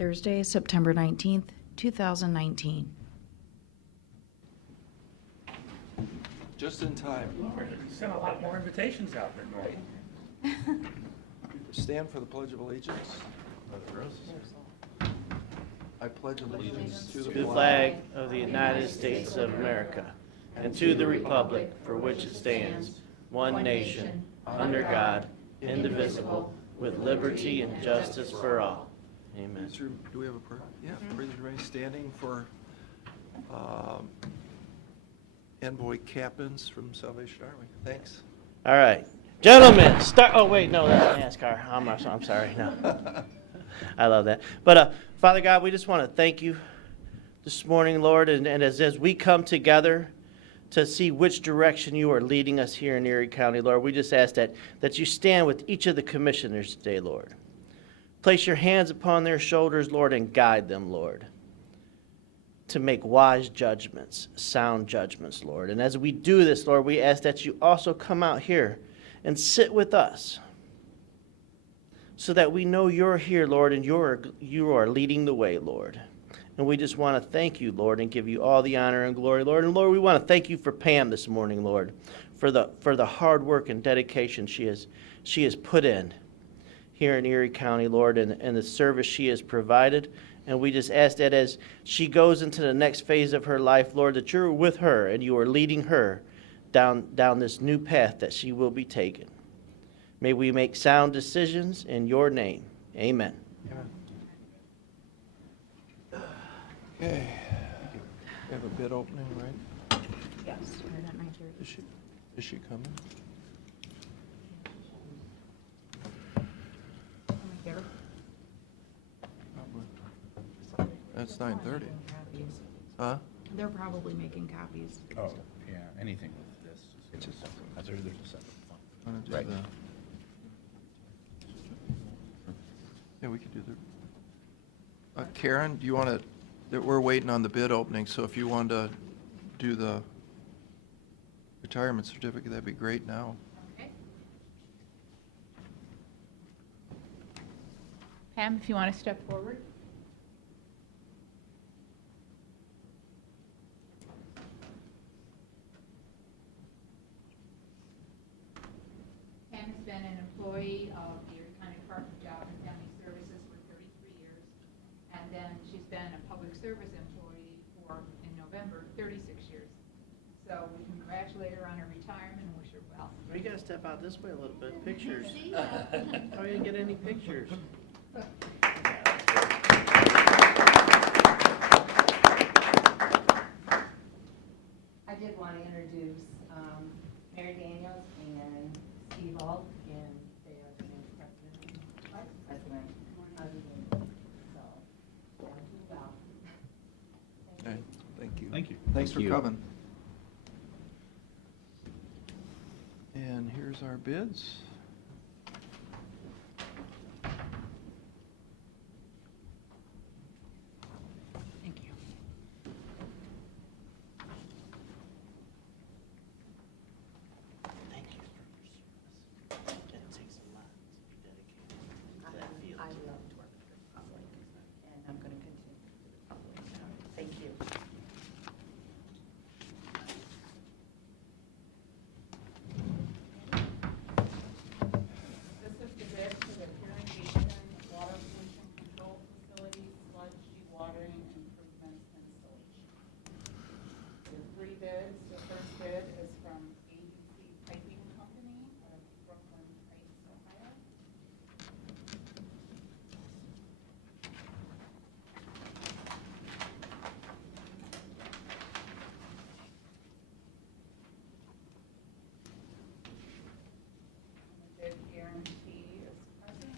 Thursday, September 19th, 2019. Just in time. Lord, we sent a lot more invitations out than normal. Stand for the Pledge of Allegiance. I pledge allegiance to To the flag of the United States of America, and to the republic for which it stands, one nation, under God, indivisible, with liberty and justice for all. Amen. Do we have a prayer? Yeah, please remain standing for Envoy Captains from Salvation Army. Thanks. All right. Gentlemen, start. Oh, wait, no, that's NASCAR. I'm sorry. No. I love that. But, Father God, we just want to thank you this morning, Lord, and as we come together to see which direction you are leading us here in Erie County, Lord, we just ask that you stand with each of the commissioners today, Lord. Place your hands upon their shoulders, Lord, and guide them, Lord, to make wise judgments, sound judgments, Lord. And as we do this, Lord, we ask that you also come out here and sit with us so that we know you're here, Lord, and you are leading the way, Lord. And we just want to thank you, Lord, and give you all the honor and glory, Lord. And Lord, we want to thank you for Pam this morning, Lord, for the hard work and dedication she has put in here in Erie County, Lord, and the service she has provided. And we just ask that as she goes into the next phase of her life, Lord, that you're with her and you are leading her down this new path that she will be taking. May we make sound decisions in your name. Amen. Okay. We have a bid opening, right? Yes. Right at 9:30. Is she coming? Here. Probably. That's 9:30. Huh? They're probably making copies. Oh, yeah, anything with this. It's just- There's a separate one. Wanna do Right. Yeah, we could do the. Karen, do you want to? We're waiting on the bid opening, so if you want to do the retirement certificate, that'd be great now. Okay. Pam, if you want to step forward. Pam has been an employee of the Erie County Department of Job and Family Services for 33 years. And then she's been a public service employee for, in November, 36 years. So we congratulate her on her retirement and wish her well. We got to step out this way a little bit. Pictures. How are you going to get any pictures? I did want to introduce Mary Daniels and Steve Alt, and they are the new president and vice president of the union. So, they'll do well. Okay, thank you. Thank you. Thanks for you. coming. And here's our bids. Thank you. Thank you for your service. It takes a lot to be dedicated to that field. I love to work for the public, and I'm going to continue to do the public. Thank you. This is the bid for the irrigation, water pollution control facility, sludge dewatering improvements installation. There are three bids. The first bid is from ABC Piping Company of Brooklyn Heights, Ohio. And the bid guarantee is present.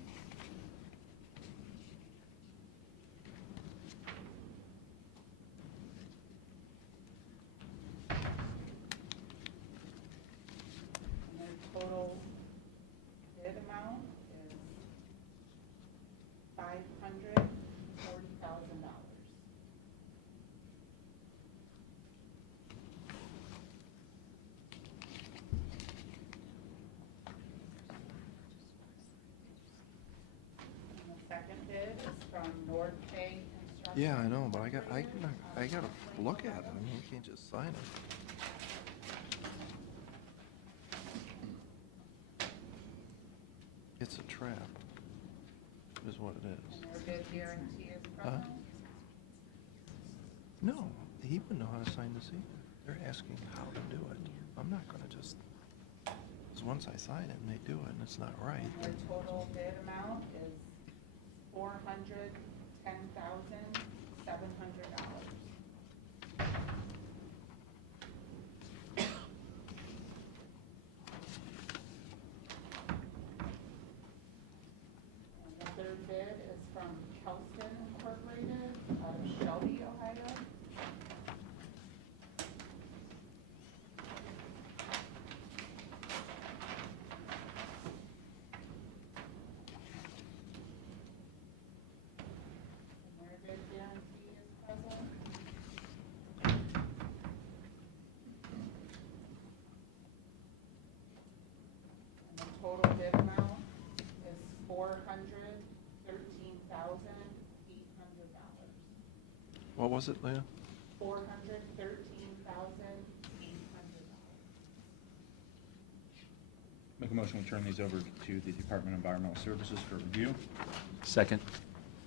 And their total bid amount is $540,000. And the second bid is from North Bay Construction. Yeah, I know, but I Incorporated. gotta look at it. I mean, you can't just sign it. It's a trap, is what it is. And their bid guarantee is Huh? present. No, he wouldn't know how to sign this either. They're asking how to do it. I'm not gonna just, because once I sign it and they do it and it's not right. Their total bid amount is $410,700. And the third bid is from Kelston Incorporated out of Shelby, Ohio. And their bid guarantee is present. And the total bid amount is $413,800. What was it, Leah? $413,800. Make a motion to turn these over to the Department of Environmental Services for review. Second.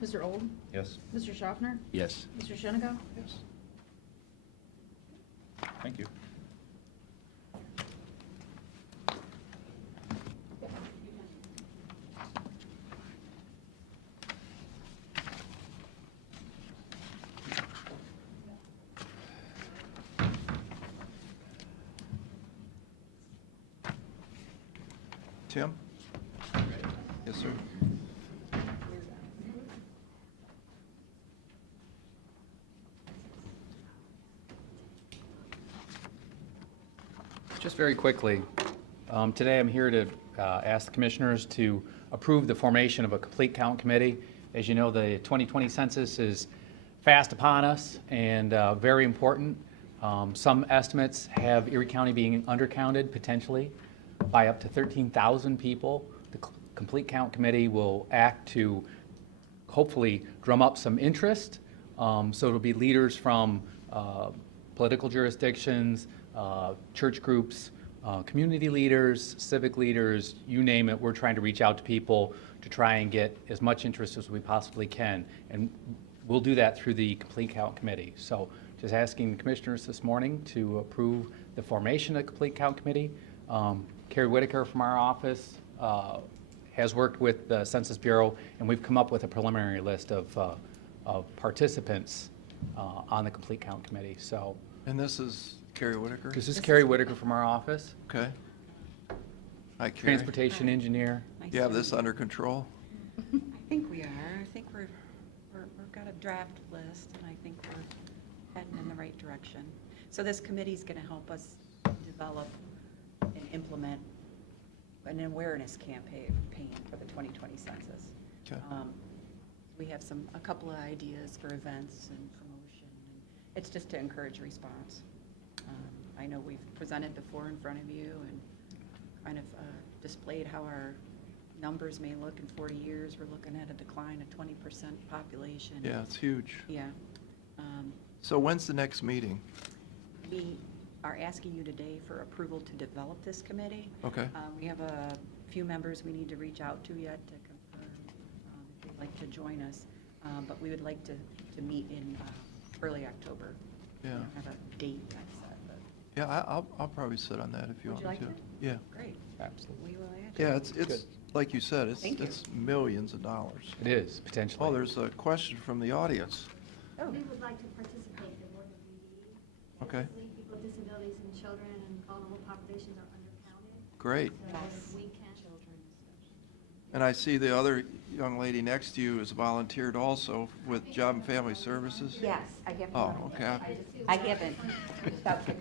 Mr. Old? Yes. Mr. Schaffner? Yes. Mr. Shenigo? Yes. Thank you. Tim? Yes, sir. Just very quickly, today I'm here to ask the commissioners to approve the formation of a complete count committee. As you know, the 2020 census is fast upon us and very important. Some estimates have Erie County being undercounted potentially by up to 13,000 people. The complete count committee will act to hopefully drum up some interest. So it'll be leaders from political jurisdictions, church groups, community leaders, civic leaders, you name it. We're trying to reach out to people to try and get as much interest as we possibly can. And we'll do that through the Complete Count Committee. So just asking the commissioners this morning to approve the formation of the Complete Count Committee. Carrie Whitaker from our office has worked with the Census Bureau, and we've come up with a preliminary list of participants on the Complete Count Committee. So And this is Carrie Whitaker? this is Carrie Whitaker from our office, Okay. Hi, Carrie. transportation engineer. You have this under control? I think we are. I think we've got a draft list, and I think we're heading in the right direction. So this committee's going to help us develop and implement an awareness campaign for the 2020 census. Okay. We have a couple of ideas for events and promotion. And it's just to encourage response. I know we've presented before in front of you and kind of displayed how our numbers may look in 40 years. We're looking at a decline of 20% population. Yeah, it's huge. Yeah. So when's the next meeting? We are asking you today for approval to develop this committee. Okay. We have a few members we need to reach out to yet to confirm if they'd like to join us. But we would like to meet in early October. Yeah. We don't have a date that's set, but Yeah, I'll probably sit on that if you Would want you me like to. to? Yeah. great. Absolutely. We will add you. Yeah, it's like you said, Thank you. it's millions of dollars. It is, potentially. Oh, there's a question from the audience. Oh, We would like to participate in more than BD. Okay. People with disabilities and children and vulnerable populations are undercounted. Great. So Yes. if we can. And I see the other young lady next to you is volunteered also with Job and Family Services? yes, I have you Oh, on. okay. I haven't,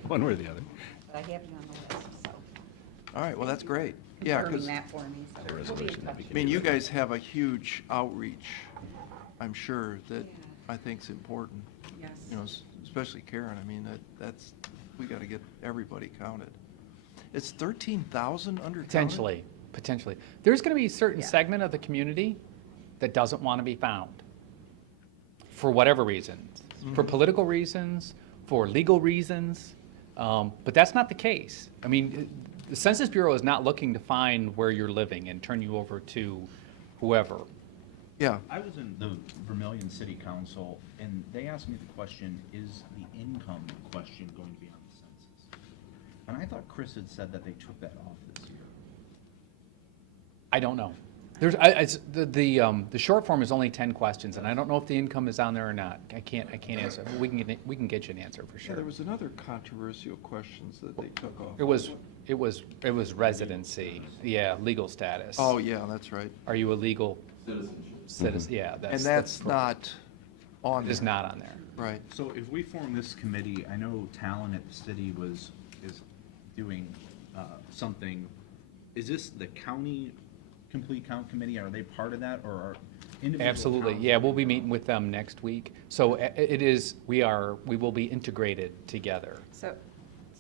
One way or the other. but I have you on the list, so. All right, well, that's great. Yeah, confirming because, that for me, so we'll be in touch. I mean, you guys have a huge outreach, I'm sure, that I think's important. Yes. You know, especially Karen, I mean, that's, we gotta get everybody counted. It's 13,000 undercounted? Potentially. There's going to be a certain Yeah. segment of the community that doesn't want to be found. for whatever reasons, for political reasons, for legal reasons, but that's not the case. I mean, the Census Bureau is not looking to find where you're living and turn you over to whoever. Yeah, I was in the Vermillion City Council, and they asked me the question, is the income question going to be on the census? And I thought Chris had said that they took that off this year. I don't know. There's, the short form is only 10 questions, and I don't know if the income is on there or not. I can't answer. But we can get you an answer for yeah, sure. there was another controversial questions that they took off. It was residency, yeah, legal status. Oh, yeah, that's right. Are you a legal citizen? Yeah, And that's not on It is there. not on there. Right. So if we form this committee, I know Talon at the city is doing something. Is this the county complete count committee? Are they part of that, or are individual Absolutely, towns? yeah, we'll be meeting with them next week. So we will be integrated together. So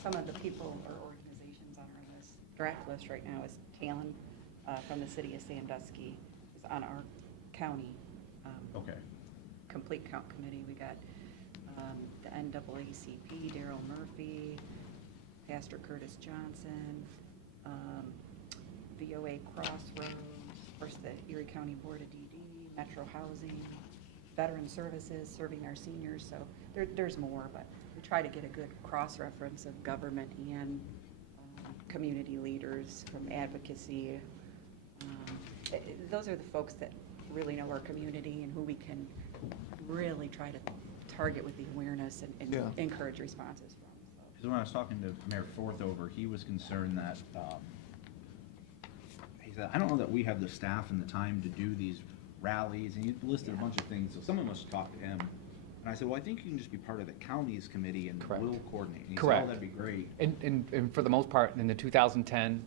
some of the people or organizations on our list, draft list right now is Talon from the city of Sandusky is on our county Okay. complete count committee. We got the NAACP, Daryl Murphy, Pastor Curtis Johnson, VOA Crossroads, of course, the Erie County Board of DD, Metro Housing, Veteran Services, serving our seniors. So there's more, but we try to get a good cross-reference of government and community leaders from advocacy. Those are the folks that really know our community and who we can really try to target with the awareness and Yeah. encourage responses from. So. Because when I was talking to Mayor Forthover, he was concerned that, he said, I don't know that we have the staff and the time to do these rallies, and he listed a bunch of things, so someone must talk to him. And I said, well, I think you can just be part of the county's committee and Correct. we'll coordinate. And he said, Correct. oh, that'd be great. And for the most part, in the 2010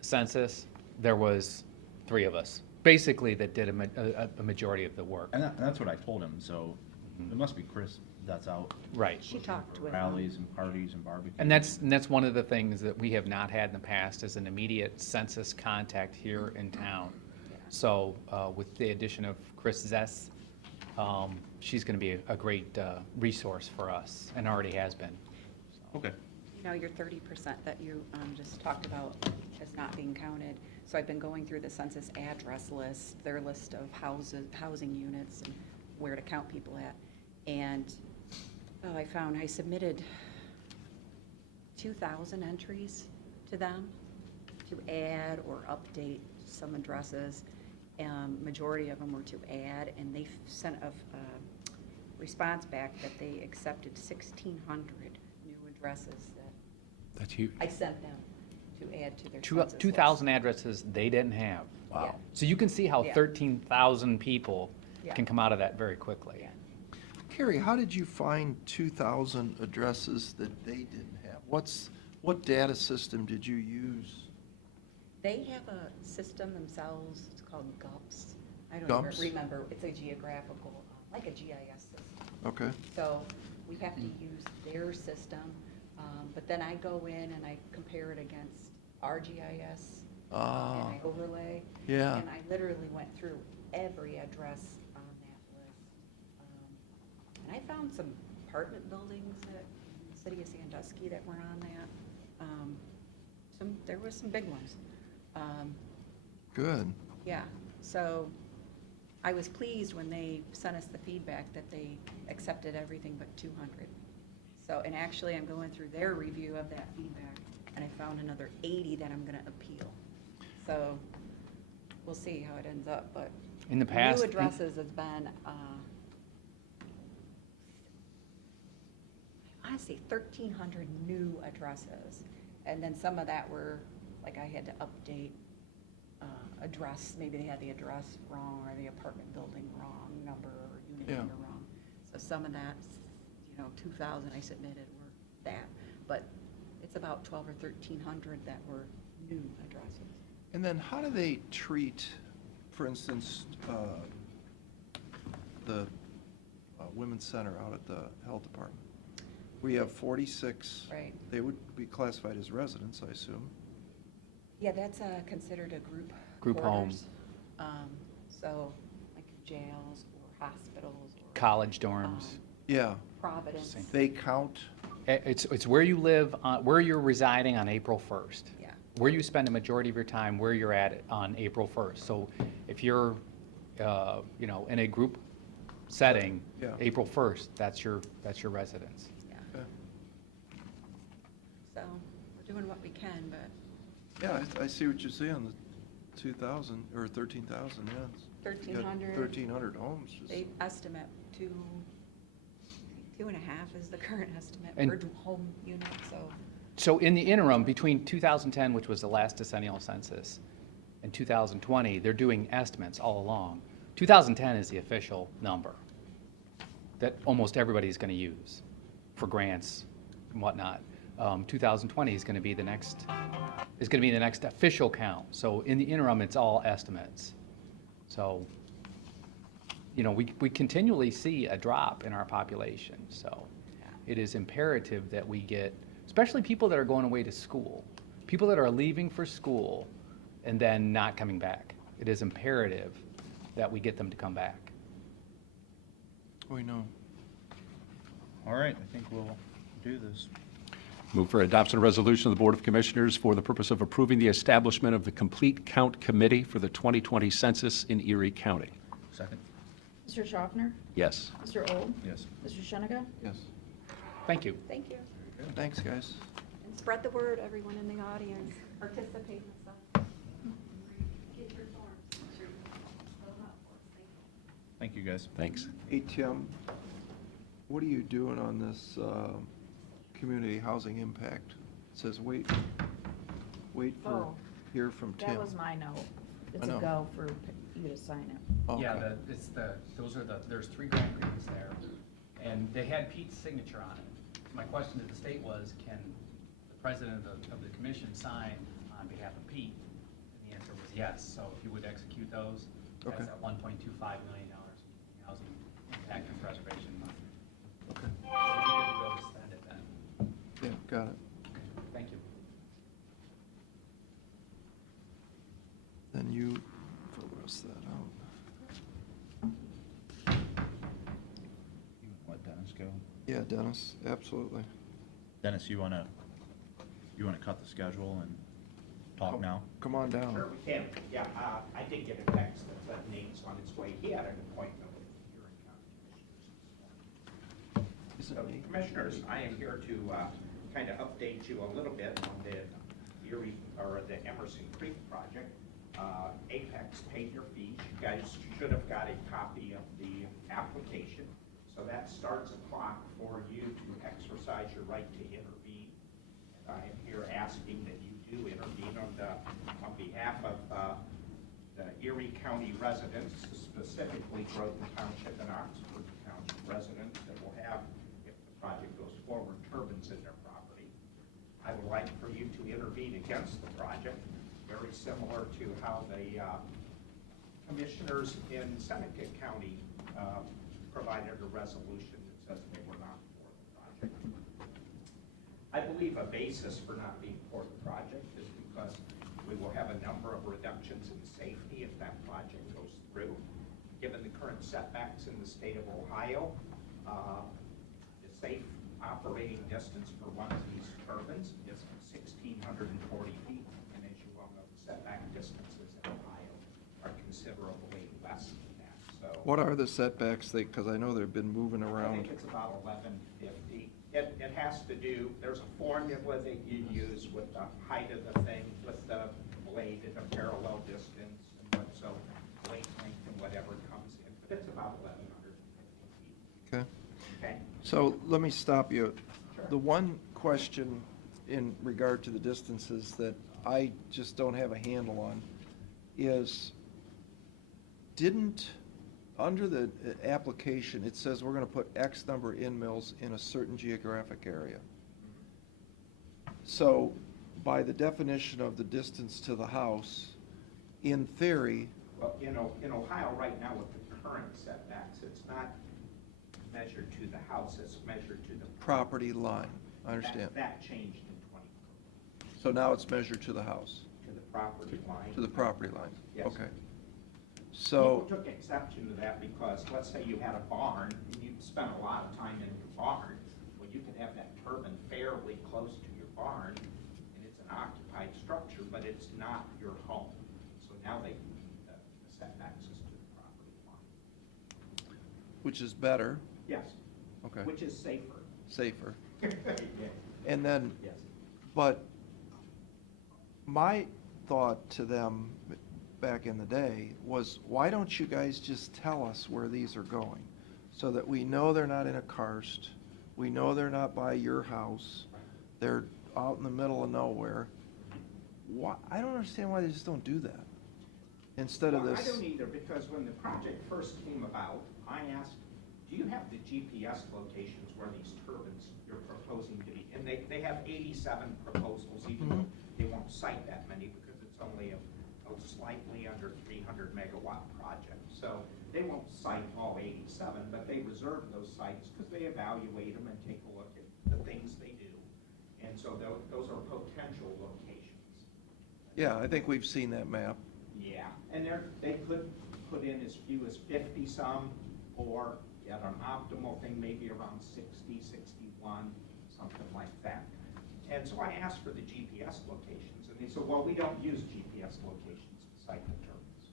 census, there was 3 of us, basically, that did a majority of the work. And that's what I told him, so it must be Chris that's out. Right. She talked with Rallies and parties and barbecues. And that's one of the things that we have not had in the past, is an immediate census contact here in town. So with the addition of Chris Zess, she's going to be a great resource for us, and already has been. Okay. You know, your 30% that you just talked about as not being counted. So I've been going through the census address list, their list of housing units and where to count people at. And I submitted 2,000 entries to them to add or update some addresses. Majority of them were to add, and they sent a response back that they accepted 1,600 new addresses that That's huge. I sent them to add to their census list. 2,000 addresses they didn't have. Wow. So you can see how Yeah. 13,000 people Yeah. can come out of that very quickly. Yeah. Carrie, how did you find 2,000 addresses that they didn't have? What data system did you use? They have a system themselves, it's called GUPS. I don't GUPS? even remember, it's a geographical, like a GIS system. Okay. So we have to use their system, but then I go in and I compare it against our GIS and I overlay. Yeah. And I literally went through every address on that list. And I found some apartment buildings that, in the city of Sandusky that were on that. There was some big ones. Good. Yeah, so I was pleased when they sent us the feedback that they accepted everything but 200. So, and actually, I'm going through their review of that feedback, and I found another 80 that I'm gonna appeal. So, we'll see how it ends up, but In the past. new addresses has been, I wanna say 1,300 new addresses. And then some of that were, like I had to update address, maybe they had the address wrong or the apartment building wrong, number or unit Yeah. number wrong. So some of that, 2,000 I submitted were that, but it's about 12 or 1,300 that were new addresses. And then how do they treat, for instance, the Women's Center out at the Health Department? We have 46. Right. They would be classified as residents, I assume. Yeah, that's considered a group. Group home. quarters. So like jails or hospitals or college dorms. Yeah, Providence. Same. they count, It's where you live, where you're residing on April 1st. Yeah. Where you spend the majority of your time, where you're at on April 1st. So if you're, in a group setting, Yeah. April 1st, that's your residence. Yeah. Okay. So we're doing what we can, but yeah, I see what you're saying, the 2,000, or 13,000, yeah. it's- you got 1,300. 1,300 homes, just, they estimate 2.5 is the current estimate And- per home unit, so. So in the interim, between 2010, which was the last decennial census, and 2020, they're doing estimates all along. 2010 is the official number that almost everybody's going to use for grants and whatnot. 2020 is going to be the next official count. So in the interim, it's all estimates. So, we continually see a drop in our population. So it is imperative that we get, especially people that are going away to school, people that are leaving for school and then not coming back. It is imperative that we get them to come back. we know. All right, I think we'll do this. Move for adoption of resolution of the Board of Commissioners for the purpose of approving the establishment of the Complete Count Committee for the 2020 census in Erie County. Second? Mr. Schaffner? Yes. Mr. Old? Yes. Mr. Sheniga? Yes. Thank you. Thank you. Thanks, guys. And spread the word, everyone in the audience, participate and stuff. Get your forms. Make sure you fill them out for us. Thank you. Thank you, guys. Thanks. Hey, Tim, what are you doing on this community housing impact? It says wait for, Oh, hear from Tim. That was my note. It's I a know. go for you to sign it. Okay. There's 3 grant agreements there, and they had Pete's signature on it. My question to the state was, can the president of the commission sign on behalf of Pete? And the answer was yes, so if you would execute those, that's Okay. at $1.25 million in housing impact and preservation money. Okay. So we'd be good to go to spend it then. Yeah, got it. Thank you. Then you fill the rest of that out. You want to let Dennis go? Yeah, Dennis, absolutely. Dennis, you wanna cut the schedule and talk now? Come on down. Sure, we can. Yeah, I did get a text that said Nate's on its way. He had an appointment with the Erie County Commissioners this morning. So, Commissioners, I am here to kind of update you a little bit on the the Emerson Creek project. Apex paid your fees. You guys should have got a copy of the application. So that starts a clock for you to exercise your right to intervene. And I am here asking that you do intervene on behalf of the Erie County residents, specifically Groton Township and Oxford Township residents that will have, if the project goes forward, turbines in their property. I would like for you to intervene against the project, very similar to how the commissioners in Seneca County provided a resolution that says they were not for the project. I believe a basis for not being for the project is because we will have a number of reductions in safety if that project goes through. Given the current setbacks in the state of Ohio, the safe operating distance for one of these turbines is 1,640 feet. And as you well know, the setback distances in Ohio are considerably less than that. So What are the setbacks? Because I know they've been moving I around. think it's about 1150. It has to do, there's a formula that you use with the height of the thing, with the blade at a parallel distance, and what, so blade length and whatever comes in, but it's about 1,150 feet, Okay. okay? So let me stop you. Sure. The one question in regard to the distances that I just don't have a handle on is, under the application, it says we're gonna put X number in mills in a certain geographic area. So by the definition of the distance to the house, in theory, Well, in Ohio right now with the current setbacks, it's not measured to the house, it's measured to the. property line, I understand. That changed in 2020, So now it's measured to the house, to the property line. to the property line? Yes. Okay. So, People took exception to that because, let's say you had a barn, and you spent a lot of time in your barn, well, you could have that turbine fairly close to your barn, and it's an occupied structure, but it's not your home. So now they set access to the property line. which is better, Yes. Okay. Which is safer. safer. Yeah. And then, Yes. but my thought to them back in the day was, why don't you guys just tell us where these are going? So that we know they're not in a karst, we know they're not by your house, they're out in the middle of nowhere. Why, I don't understand why they just don't do that, instead of Well, this. I don't either, because when the project first came about, I asked, do you have the GPS locations where these turbines you're proposing to be? And they have 87 proposals, even though they won't cite that many because it's only a slightly under 300 megawatt project. So they won't cite all 87, but they reserve those sites because they evaluate them and take a look at the things they do. And so those are potential locations. Yeah, I think we've seen that map. Yeah, and they could put in as few as 50 some, or at an optimal thing, maybe around 60, 61, something like that. And so I asked for the GPS locations, and they said, well, we don't use GPS locations to site the turbines.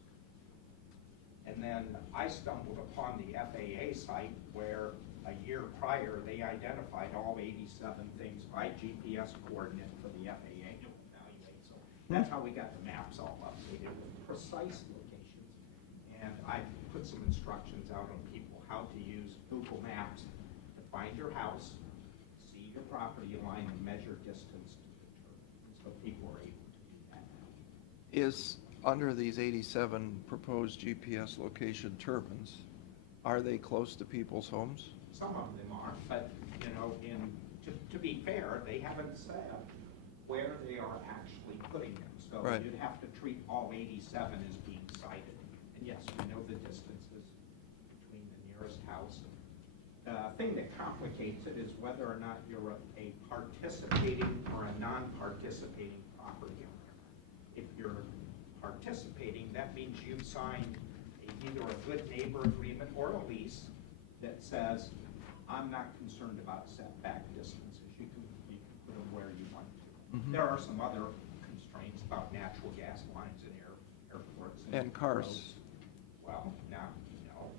And then I stumbled upon the FAA site where a year prior, they identified all 87 things by GPS coordinate for the FAA to evaluate. So that's how we got the maps all updated with precise locations. And I put some instructions out on people how to use Google Maps to find your house, see your property line, and measure distance to the turbine. So people are able to do that now. Is, under these 87 proposed GPS location turbines, are they close to people's homes? Some of them are, but, you know, to be fair, they haven't said where they are actually putting them. So Right. you'd have to treat all 87 as being sited. And yes, we know the distances between the nearest house. The thing that complicates it is whether or not you're a participating or a non-participating property owner. If you're participating, that means you've signed either a good neighbor agreement or a lease that says, I'm not concerned about setback distances. You can put them where you want to. Mhm. There are some other constraints about natural gas lines and airports. And cars. roads. Well, now, no.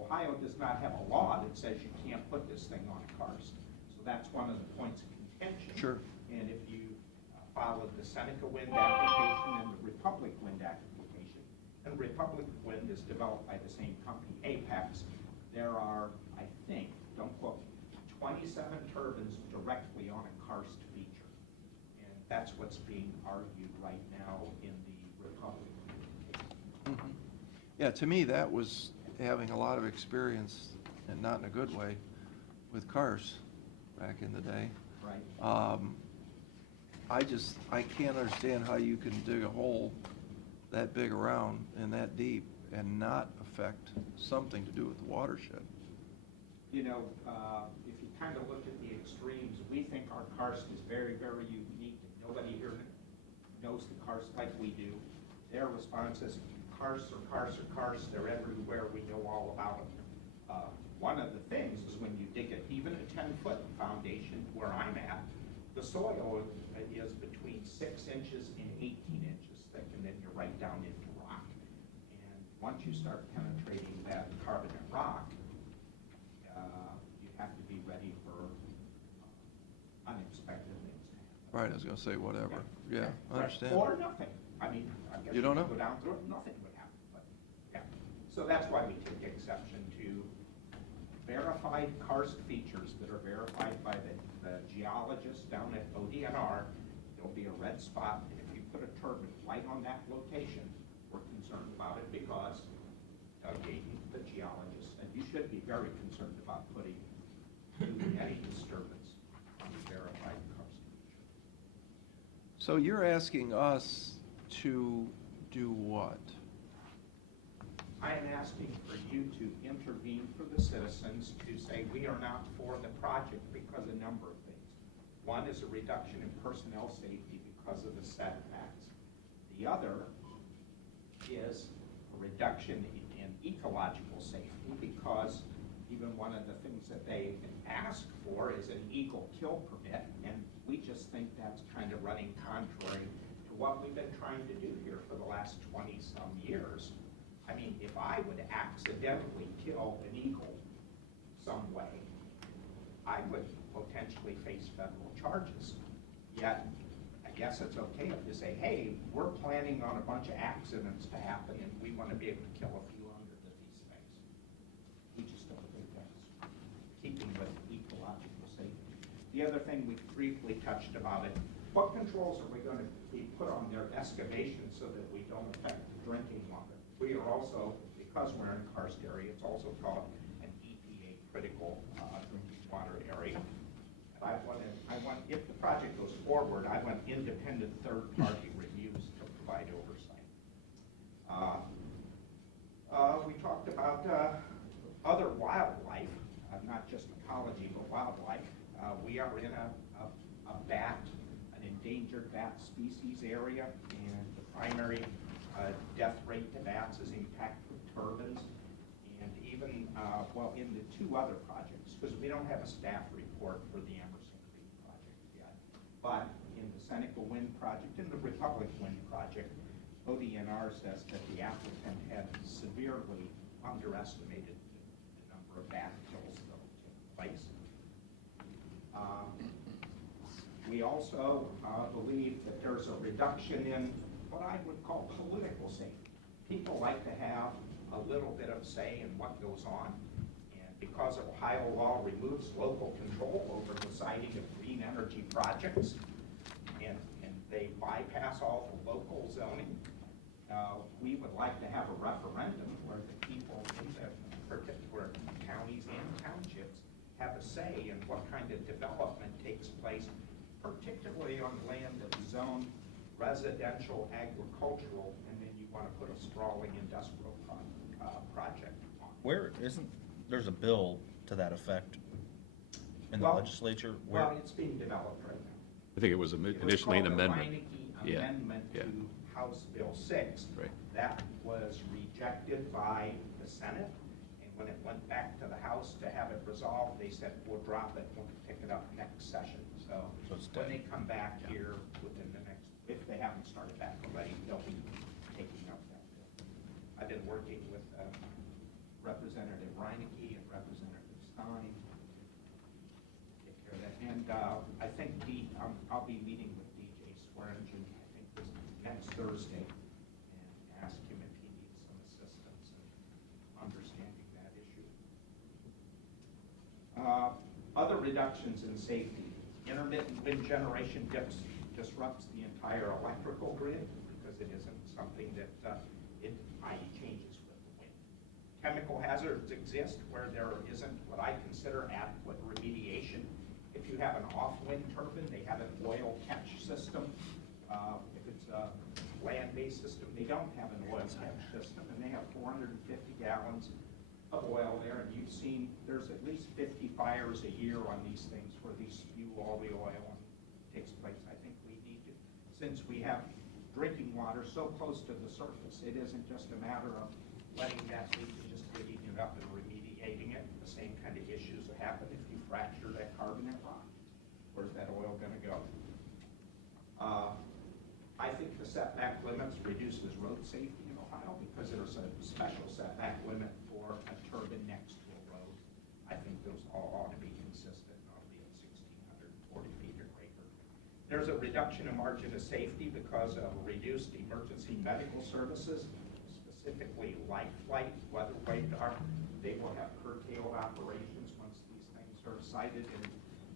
Ohio does not have a law that says you can't put this thing on a karst. So that's one of the points of contention. Sure. And if you followed the Seneca Wind application and the Republic Wind application, and Republic Wind is developed by the same company, Apex, there are, I think, don't quote me, 27 turbines directly on a karst feature. And that's what's being argued right now in the Republic Wind case. Mhm. Yeah, to me, that was having a lot of experience, and not in a good way, with cars back in the day. Right. I can't understand how you can dig a hole that big around and that deep and not affect something to do with the watershed. You know, if you kind of look at the extremes, we think our karst is very, very unique, and nobody here knows the karst like we do. Their response is, karsts are karsts are karsts, they're everywhere, we know all about them. One of the things is when you dig it, even a 10-foot foundation where I'm at, the soil is between 6 inches and 18 inches thick, and then you're right down into rock. And once you start penetrating that carbonate rock, you have to be ready for unexpected things to happen. Right, I was gonna say whatever. Yeah, I understand. Or nothing. I mean, I guess You you don't could know? go down through it, nothing would happen, but, yeah. So that's why we take exception to verified karst features that are verified by the geologist down at ODNR. There'll be a red spot, and if you put a turbine right on that location, we're concerned about it because Doug Gayton, the geologist, and you should be very concerned about putting any disturbance on the verified karst feature. So you're asking us to do what? I am asking for you to intervene for the citizens to say we are not for the project because of a number of things. One is a reduction in personnel safety because of the setbacks. The other is a reduction in ecological safety, because even one of the things that they ask for is an eagle kill permit, and we just think that's kind of running contrary to what we've been trying to do here for the last 20-some years. I mean, if I would accidentally kill an eagle some way, I would potentially face federal charges. Yet, I guess it's okay to say, hey, we're planning on a bunch of accidents to happen, and we want to be able to kill a few hundred of these things. We just don't think that's keeping with ecological safety. The other thing we briefly touched about it, what controls are we going to be put on their excavation so that we don't affect the drinking water? We are also, because we're in a karst area, it's also called an EPA critical drinking water area. And if the project goes forward, I want independent third-party reviews to provide oversight. We talked about other wildlife, not just ecology, but wildlife. We are in a bat, an endangered bat species area, and the primary death rate to bats is impact with turbines. And even, in the two other projects, because we don't have a staff report for the Emerson Creek project yet, but in the Seneca Wind project and the Republic Wind project, ODNR says that the applicant had severely underestimated the number of bat kills that will take place. We also believe that there's a reduction in what I would call political safety. People like to have a little bit of say in what goes on, and because Ohio law removes local control over the siting of green energy projects, and they bypass all the local zoning, we would like to have a referendum where the people in the particular counties and townships have a say in what kind of development takes place, particularly on land that is zoned residential, agricultural, and then you want to put a sprawling industrial project on. Where isn't, there's a bill to that effect in the Well, legislature? Well, it's being developed right now. I think it was initially an amendment. It was called a Yeah, amendment yeah. to House Bill 6. Right. That was rejected by the Senate, and when it went back to the House to have it resolved, they said, we'll drop it, we'll pick it up next session. So it's when dead. they come back here within the next, if they haven't started back already, they'll be taking up that bill. I've been working with Representative Reineke and Representative Stein to take care of that. And I think I'll be meeting with DJ Swearingen, I think this next Thursday, and ask him if he needs some assistance in understanding that issue. Other reductions in safety. Intermittent wind generation disrupts the entire electrical grid because it isn't something that i.e. changes with the wind. Chemical hazards exist where there isn't what I consider adequate remediation. If you have an off-wind turbine, they have an oil catch system. If it's a land-based system, they don't have an oil catch system, and they have 450 gallons of oil there, and you've seen there's at least 50 fires a year on these things where they spew all the oil and takes place. I think we need to, since we have drinking water so close to the surface, it isn't just a matter of letting that leak and just digging it up and remediating it. The same kind of issues that happen if you fracture that carbonate rock. Where's that oil going to go? I think the setback limits reduces road safety in Ohio because there's a special setback limit for a turbine next to a road. I think those all ought to be consistent, not be at 1,640 feet or greater. There's a reduction in margin of safety because of reduced emergency medical services, specifically life flight, weather radar. They will have curtailed operations once these things are sited, and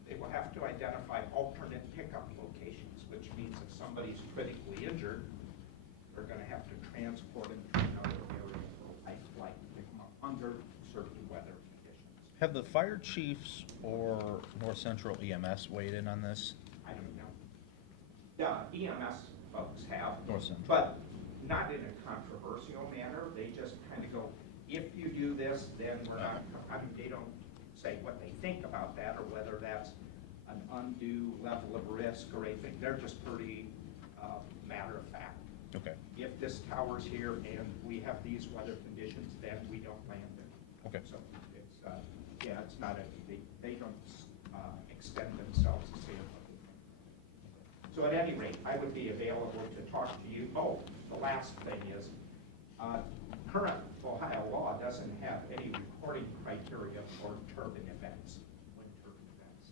they will have to identify alternate pickup locations, which means if somebody's critically injured, they're going to have to transport them to another area for life flight to pick them up under certain weather conditions. Have the fire chiefs or North Central EMS weighed in on this? I don't know. Yeah, EMS folks have, North Central. but not in a controversial manner. They just kind of go, if you do this, then we're not, I mean, they don't say what they think about that or whether that's an undue level of risk or anything. They're just pretty matter of fact. Okay, If this tower's here and we have these weather conditions, then we don't land there. okay. So it's, yeah, it's not they don't extend themselves to say a public thing. So at any rate, I would be available to talk to you. Oh, the last thing is, current Ohio law doesn't have any reporting criteria for turbine events, wind turbine events.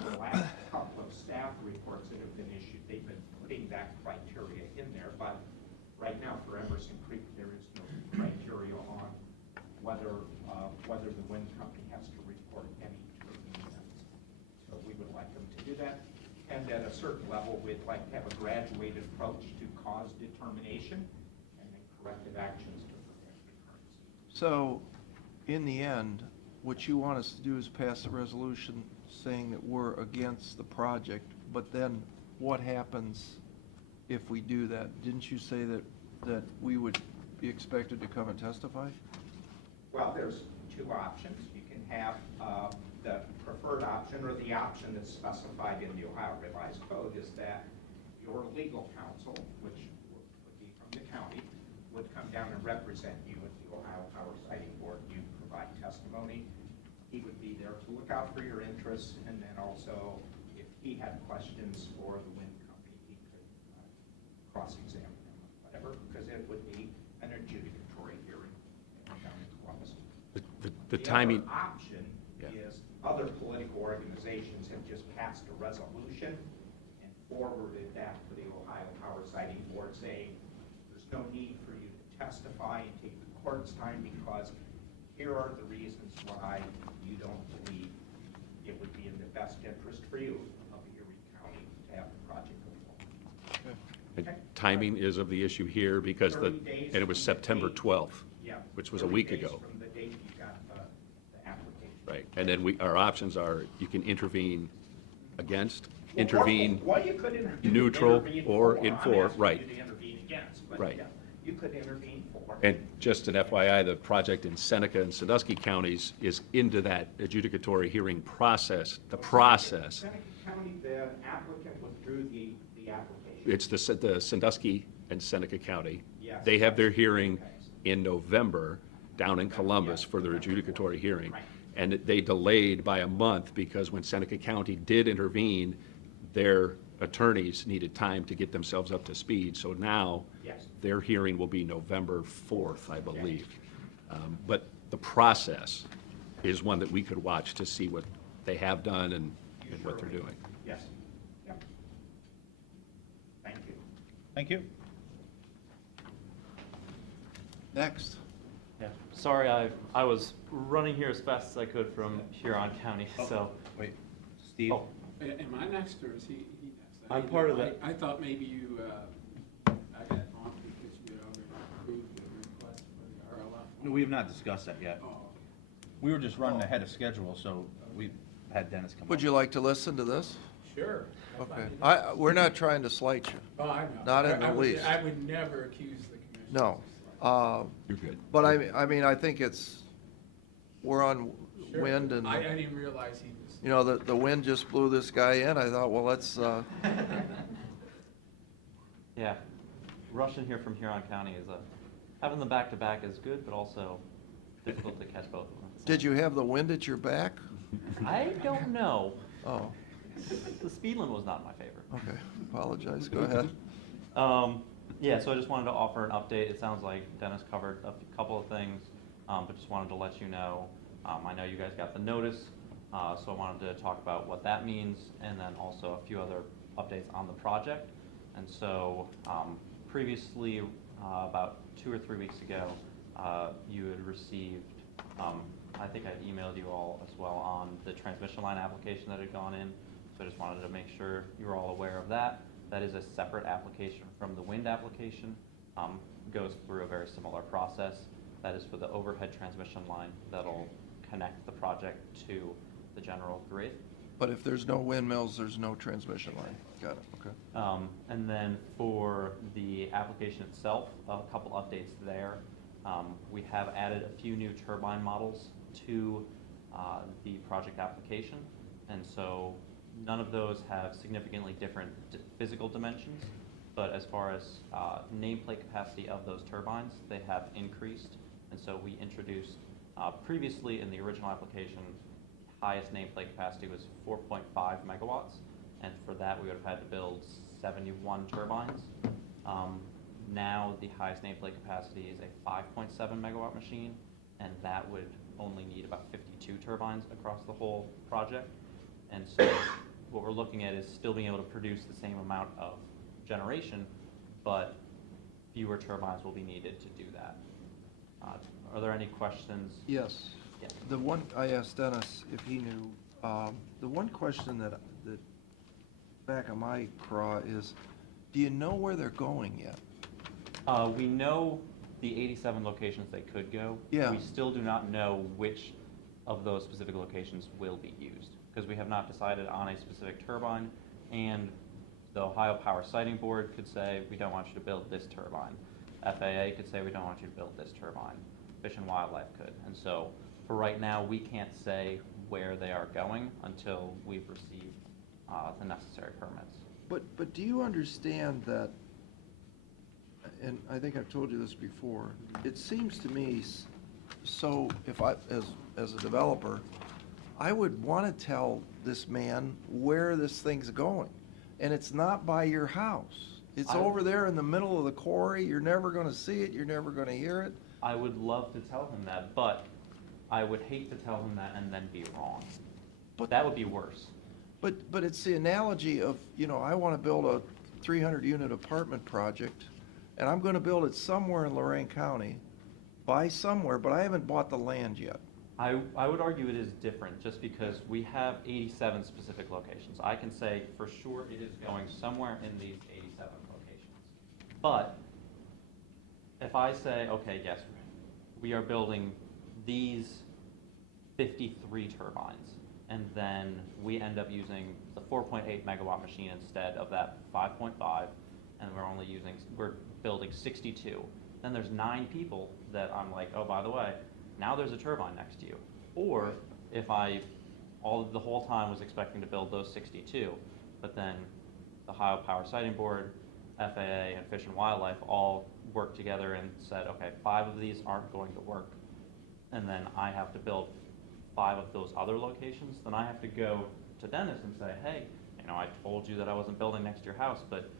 And the last couple of staff reports that have been issued, they've been putting that criteria in there, but right now for Emerson Creek, there is no criteria on whether the wind company has to report any turbine events. So we would like them to do that. And at a certain level, we'd like to have a graduated approach to cause determination and then corrective actions to prevent recurrence. So, in the end, what you want us to do is pass a resolution saying that we're against the project, but then what happens if we do that? Didn't you say that we would be expected to come and testify? Well, there's two options. You can have the preferred option, or the option that's specified in the Ohio Revised Code, is that your legal counsel, which would be from the county, would come down and represent you at the Ohio Power Siting Board. You provide testimony. He would be there to look out for your interests, and then also, if he had questions for the wind company, he could cross-examine them, whatever, because it would be an adjudicatory hearing down in Columbus. The timing, other option is other political organizations have just passed a resolution and forwarded that to the Ohio Power Siting Board saying there's no need for you to testify and take the court's time because here are the reasons why you don't believe it would be in the best interest for you of Erie County to have the project go forward. and timing is of the issue here because 30 days and it was from the September date- 12th, Yeah. which was a 30 week days ago. from the date you got the application. Right, and then our options are, you can intervene against, intervene, Well, you could intervene. neutral, intervene or for. in I'm for, asking right. you to intervene against, but Right. yeah, you could intervene for. And just an FYI, the project in Seneca and Sandusky counties is into that adjudicatory hearing process, the process. Seneca County, the applicant withdrew the application. It's the Sandusky and Seneca County. Yes. They have their hearing in November down in Columbus for their adjudicatory hearing. Right. And they delayed by a month because when Seneca County did intervene, their attorneys needed time to get themselves up to speed. So now, Yes. their hearing will be November 4th, I believe. But the process is one that we could watch to see what they have done and what they're doing. Yes. Yep. Thank you. Thank you. Next. Yeah, sorry, I was running here as fast as I could from Huron County, so. Wait, Steve? Oh, Am I next, or is he next? I I'm didn't part know. of that. I thought maybe you, I got on because you had already approved the request for the RLF. No, we have not discussed that yet. Oh, We were just running ahead of schedule, so we had Dennis come up. Would you like to listen to this? sure. That's Okay. fine. We're not trying to slight you. Oh, I know. Not in I the would- least. I would never accuse the commission. No. You're good. But I mean, I think we're on Sure. wind and, I didn't realize he was. you know, the wind just blew this guy in. I thought, well, let's, yeah, rushing here from Huron County is having them back-to-back is good, but also difficult to catch both of them. did you have the wind at your back? I don't know. Oh, The speed limit was not in my favor. okay. Apologize. Go ahead. Yeah, so I just wanted to offer an update. It sounds like Dennis covered a couple of things, but just wanted to let you know. I know you guys got the notice, so I wanted to talk about what that means, and then also a few other updates on the project. And so previously, about 2 or 3 weeks ago, you had received, I think I emailed you all as well on the transmission line application that had gone in. So I just wanted to make sure you were all aware of that. That is a separate application from the wind application. Goes through a very similar process. That is for the overhead transmission line that'll connect the project to the general grid. But if there's no windmills, there's no transmission line. Got it, okay. And then for the application itself, a couple updates there. We have added a few new turbine models to the project application. And so none of those have significantly different physical dimensions, but as far as nameplate capacity of those turbines, they have increased. And so we introduced, previously in the original application, highest nameplate capacity was 4.5 megawatts. And for that, we would have had to build 71 turbines. Now, the highest nameplate capacity is a 5.7 megawatt machine, and that would only need about 52 turbines across the whole project. And so what we're looking at is still being able to produce the same amount of generation, but fewer turbines will be needed to do that. Are there any questions? Yes. Yeah. The one, I asked Dennis if he knew, the one question that back of my craw is, do you know where they're going yet? We know the 87 locations they could go. Yeah. We still do not know which of those specific locations will be used, because we have not decided on a specific turbine, and the Ohio Power Siting Board could say, we don't want you to build this turbine. FAA could say, we don't want you to build this turbine. Fish and Wildlife could. And so, for right now, we can't say where they are going until we've received the necessary permits. But do you understand that, and I think I've told you this before, it seems to me, so if I, as a developer, I would want to tell this man where this thing's going. And it's not by your house. It's over there in the middle of the quarry. You're never going to see it. You're never going to hear it. I would love to tell him that, but I would hate to tell him that and then be wrong. But that would be worse. But it's the analogy of, I want to build a 300-unit apartment project, and I'm going to build it somewhere in Lorraine County, buy somewhere, but I haven't bought the land yet. I would argue it is different, just because we have 87 specific locations. I can say for sure it is going somewhere in these 87 locations. But if I say, okay, yes, we are building these 53 turbines, and then we end up using the 4.8 megawatt machine instead of that 5.5, and we're building 62, then there's 9 people that I'm like, oh, by the way, now there's a turbine next to you. Or if the whole time was expecting to build those 62, but then the Ohio Power Siting Board, FAA, and Fish and Wildlife all worked together and said, okay, 5 of these aren't going to work, and then I have to build 5 of those other locations, then I have to go to Dennis and say, hey, I told you that I wasn't building next to your house, but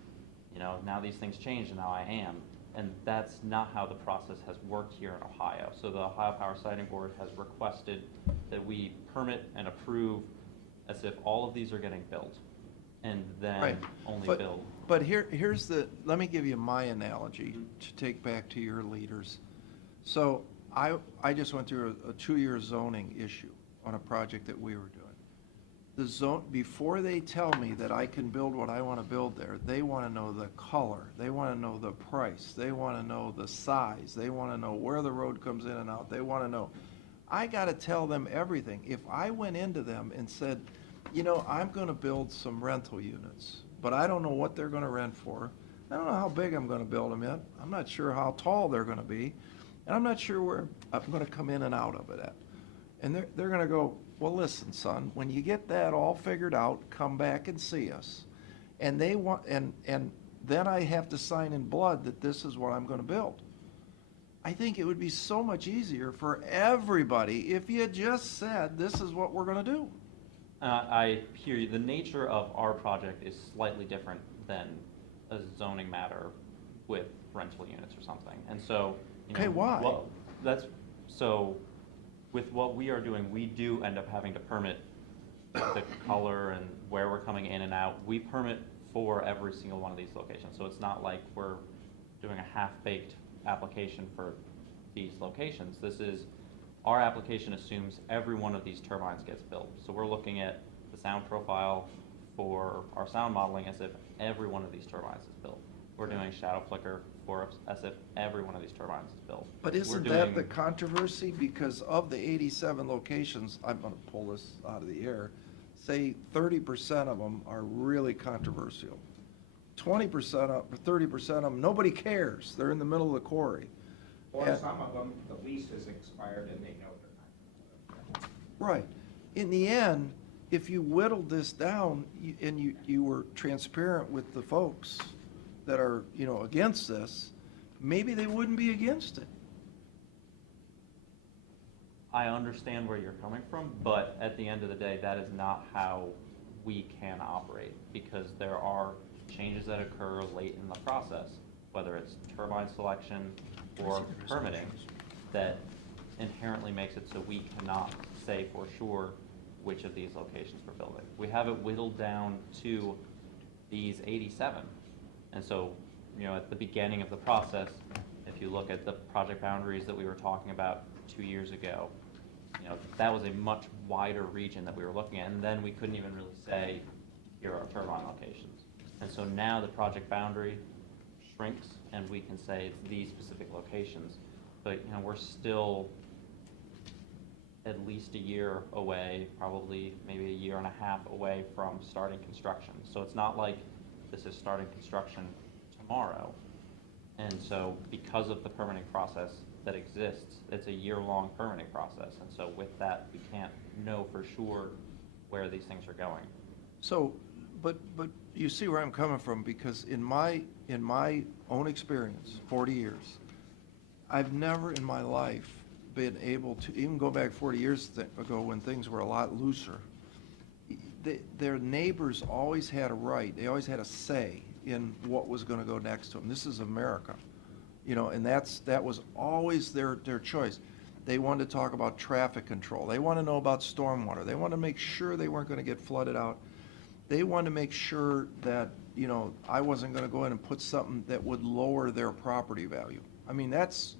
now these things changed and now I am. And that's not how the process has worked here in Ohio. So the Ohio Power Siting Board has requested that we permit and approve as if all of these are getting built, and then Right. only build. But here's let me give you my analogy to take back to your leaders. So I just went through a 2-year zoning issue on a project that we were doing. The zone, before they tell me that I can build what I want to build there, they want to know the color, they want to know the price, they want to know the size, they want to know where the road comes in and out, they want to know. I got to tell them everything. If I went into them and said, I'm going to build some rental units, but I don't know what they're going to rent for, I don't know how big I'm going to build them in, I'm not sure how tall they're going to be, and I'm not sure where I'm going to come in and out of it at. And they're going to go, well, listen, son, when you get that all figured out, come back and see us. And they want, and then I have to sign in blood that this is what I'm going to build. I think it would be so much easier for everybody if you just said, this is what we're going to do. I hear you. The nature of our project is slightly different than a zoning matter with rental units or something. And so, Okay, why? Well, with what we are doing, we do end up having to permit the color and where we're coming in and out. We permit for every single one of these locations. So it's not like we're doing a half-baked application for these locations. Our application assumes every one of these turbines gets built. So we're looking at the sound profile for our sound modeling as if every one of these turbines is built. We're doing shadow flicker for us as if every one of these turbines is built. But isn't that the controversy? Because of the 87 locations, I'm going to pull this out of the air, say 30% of them are really controversial. 20% or 30% of them, nobody cares. They're in the middle of the quarry. Or And- some of them, the lease is expired and they know they're not. Right. In the end, if you whittled this down and you were transparent with the folks that are, against this, maybe they wouldn't be against it. I understand where you're coming from, but at the end of the day, that is not how we can operate, because there are changes that occur late in the process, whether it's turbine selection or permitting, that inherently makes it so we cannot say for sure which of these locations we're building. We have it whittled down to these 87. And so, at the beginning of the process, if you look at the project boundaries that we were talking about 2 years ago, that was a much wider region that we were looking at, and then we couldn't even really say, here are turbine locations. And so now the project boundary shrinks, and we can say it's these specific locations. But, we're still at least a year away, probably maybe a year and a half away from starting construction. So it's not like this is starting construction tomorrow. And so because of the permitting process that exists, it's a year-long permitting process. And so with that, we can't know for sure where these things are going. So, but you see where I'm coming from, because in my own experience, 40 years, I've never in my life been able to, even go back 40 years ago when things were a lot looser, their neighbors always had a right, they always had a say in what was going to go next to them. This is America, and that was always their choice. They wanted to talk about traffic control. They want to know about stormwater. They want to make sure they weren't going to get flooded out. They wanted to make sure that, I wasn't going to go in and put something that would lower their property value. I mean, that's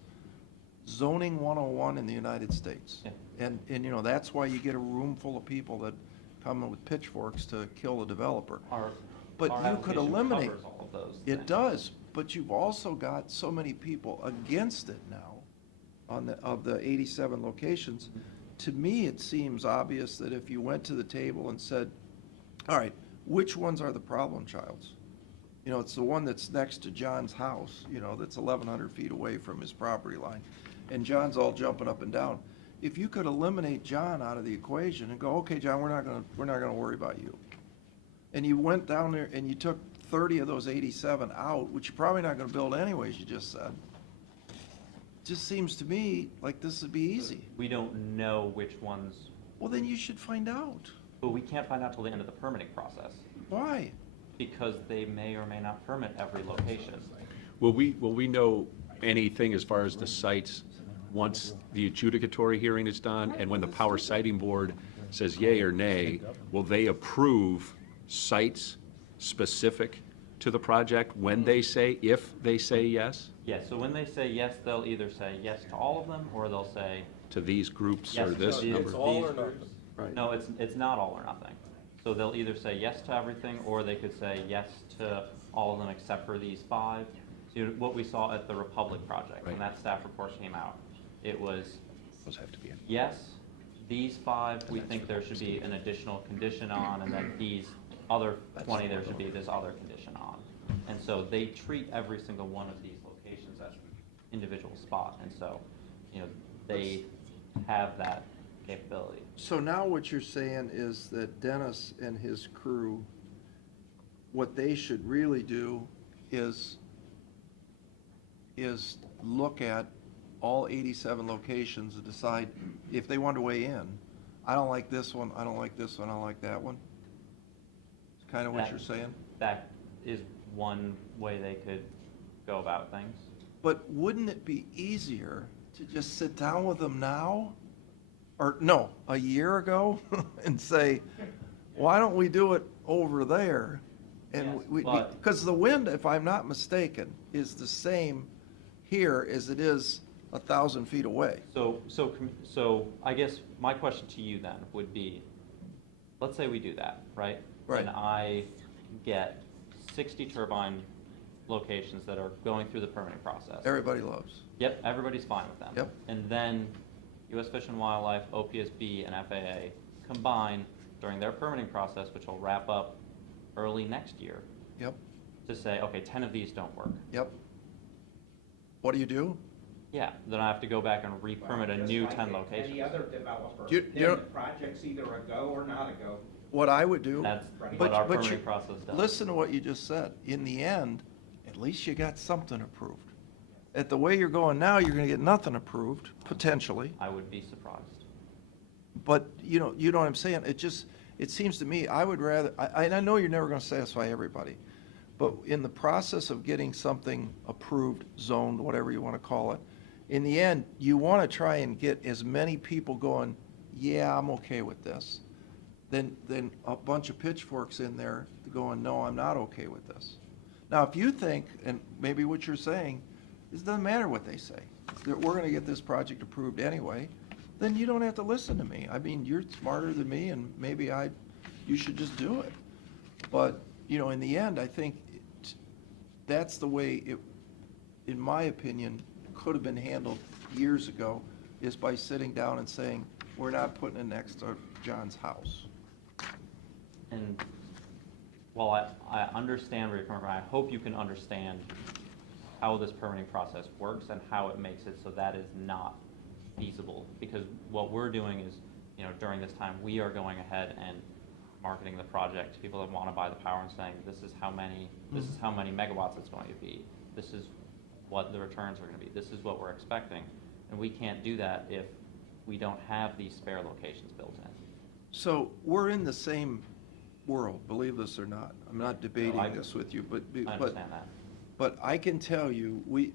zoning 101 in the United States. Yeah. And that's why you get a room full of people that come in with pitchforks to kill the developer. But Our you could application eliminate. covers all of those It things. does, but you've also got so many people against it now of the 87 locations. To me, it seems obvious that if you went to the table and said, all right, which ones are the problem childs? It's the one that's next to John's house, that's 1,100 feet away from his property line. And John's all jumping up and down. If you could eliminate John out of the equation and go, okay, John, we're not gonna worry about you. And you went down there and you took 30 of those 87 out, which you're probably not gonna build anyways, you just said. Just seems to me like this would be easy. We don't know which ones, Well, then you should find out. but we can't find out till the end of the permitting process, Why? because they may or may not permit every location. Will we know anything as far as the sites once the adjudicatory hearing is done? And when the Power Siting Board says yay or nay, will they approve sites specific to the project when they say, if they say yes, Yeah, so when they say yes, they'll either say yes to all of them, or they'll say to these groups yes or to this these- number? these all or groups. nothing. Right. No, it's not all or nothing. So they'll either say yes to everything, or they could say yes to all of them except for these 5. So what we saw at the Republic project, when Right. that staff report came out, it was Those have to be in. yes, these 5, we think there should be an additional condition on, and then these other 20, there should be this other condition on. And so they treat every single one of these locations as an individual spot, and so, they have that capability. So now what you're saying is that Dennis and his crew, what they should really do is look at all 87 locations and decide if they want to weigh in. I don't like this one, I don't like this one, I don't like that one. It's kind of what That- you're saying? That is one way they could go about things. But wouldn't it be easier to just sit down with them now? Or, no, a year ago, and say, why don't we do it over there? And Yes, but- because the wind, if I'm not mistaken, is the same here as it is 1,000 feet away. So I guess my question to you then would be, let's say we do that, right? Right. And I get 60 turbine locations that are going through the permitting process. Everybody loves. Yep, everybody's fine with them. Yep. And then U.S. Fish and Wildlife, OPSB, and FAA combine during their permitting process, which will wrap up early next year, Yep, to say, okay, 10 of these don't work. yep. What do? Yeah, then I have to go back and re-permit a Just new like 10 Any locations. other developer, You then know- the project's either a go or not a go. what I would do. That's Right. what our but permitting you- process does. Listen to what you just said. In the end, at least you got something approved. At the way you're going now, you're gonna get nothing approved, potentially. I would be surprised. But, you know what I'm saying? It seems to me, I would rather, and I know you're never gonna satisfy everybody, but in the process of getting something approved, zoned, whatever you wanna call it, in the end, you wanna try and get as many people going, yeah, I'm okay with this, than a bunch of pitchforks in there going, no, I'm not okay with this. Now, if you think, and maybe what you're saying, is it doesn't matter what they say, that we're gonna get this project approved anyway, then you don't have to listen to me. I mean, you're smarter than me, and maybe you should just do it. But, in the end, I think that's the way it, in my opinion, could have been handled years ago, is by sitting down and saying, we're not putting it next to John's house. And while I understand where you're coming from, I hope you can understand how this permitting process works and how it makes it so that is not feasible. Because what we're doing is, during this time, we are going ahead and marketing the project to people that want to buy the power and saying, this is how many megawatts it's going to be. This is what the returns are going to be. This is what we're expecting. And we can't do that if we don't have these spare locations built in. So we're in the same world, believe this or not. I'm not debating this with you, but. I understand that. But I can tell you, we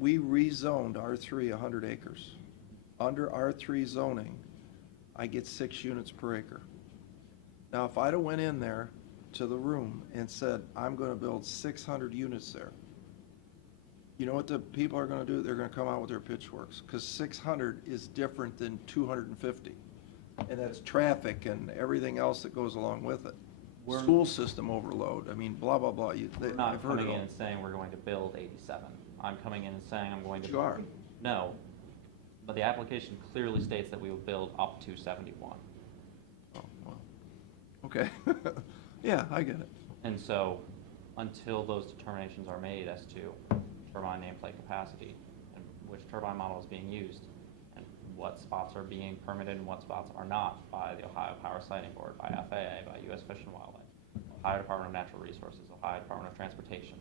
rezoned R3 100 acres. Under R3 zoning, I get 6 units per acre. Now, if I'd have went in there to the room and said, I'm gonna build 600 units there, you know what the people are gonna do? They're gonna come out with their pitchforks, because 600 is different than 250. And that's traffic and everything else that goes along with it. School system overload, I mean, blah, blah, blah. We're not I've heard coming it in all. and saying we're going to build 87. I'm coming in and saying I'm going to. You are. No, but the application clearly states that we will build up to 71. Oh, well, okay. Yeah, I get it. And so, until those determinations are made as to turbine nameplate capacity, and which turbine model is being used, and what spots are being permitted and what spots are not by the Ohio Power Siting Board, by FAA, by U.S. Fish and Wildlife, Ohio Department of Natural Resources, Ohio Department of Transportation,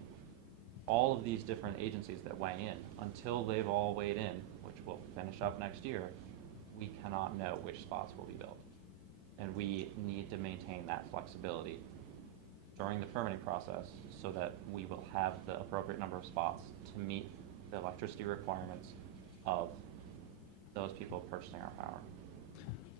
all of these different agencies that weigh in, until they've all weighed in, which will finish up next year, we cannot know which spots will be built. And we need to maintain that flexibility during the permitting process so that we will have the appropriate number of spots to meet the electricity requirements of those people purchasing our power.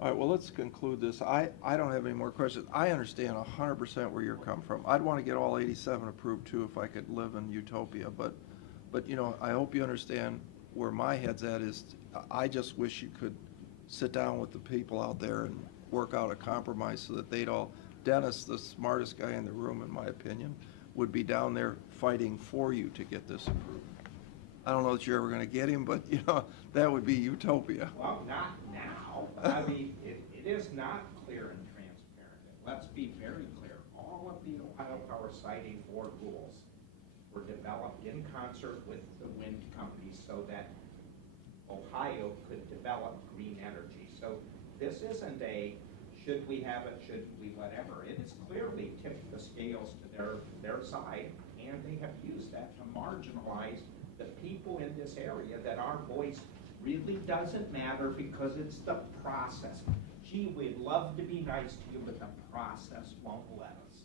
All right, well, let's conclude this. I don't have any more questions. I understand 100% where you're coming from. I'd want to get all 87 approved too if I could live in utopia, but I hope you understand where my head's at is I just wish you could sit down with the people out there and work out a compromise so that they'd all, Dennis, the smartest guy in the room, in my opinion, would be down there fighting for you to get this approved. I don't know that you're ever going to get him, but, that would be utopia. Well, not now. I mean, it is not clear and transparent. Let's be very clear. All of the Ohio Power Siting Board rules were developed in concert with the wind companies so that Ohio could develop green energy. So this isn't a should we have it, should we whatever. It is clearly tipped the scales to their side, and they have used that to marginalize the people in this area that our voice really doesn't matter because it's the process. Gee, we'd love to be nice to you, but the process won't let us.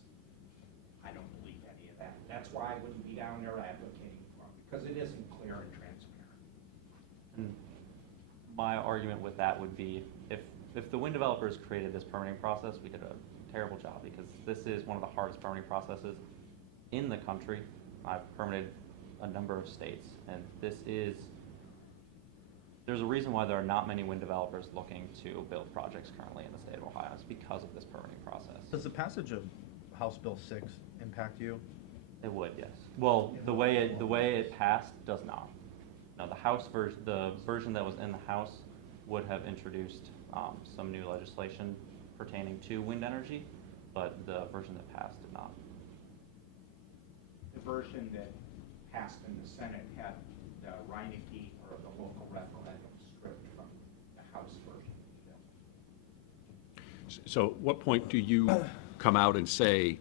I don't believe any of that. That's why I wouldn't be down there advocating for it, because it isn't clear and transparent. And my argument with that would be if the wind developers created this permitting process, we did a terrible job because this is one of the hardest permitting processes in the country. I've permitted a number of states, and there's a reason why there are not many wind developers looking to build projects currently in the state of Ohio. It's because of this permitting process. Does the passage of House Bill 6 impact you? It would, yes. Well, the way it passed does not. Now, the version that was in the House would have introduced some new legislation pertaining to wind energy, but the version that passed did not. The version that passed in the Senate had the Reineke or the local referendum stripped from the House version. So at what point do you come out and say,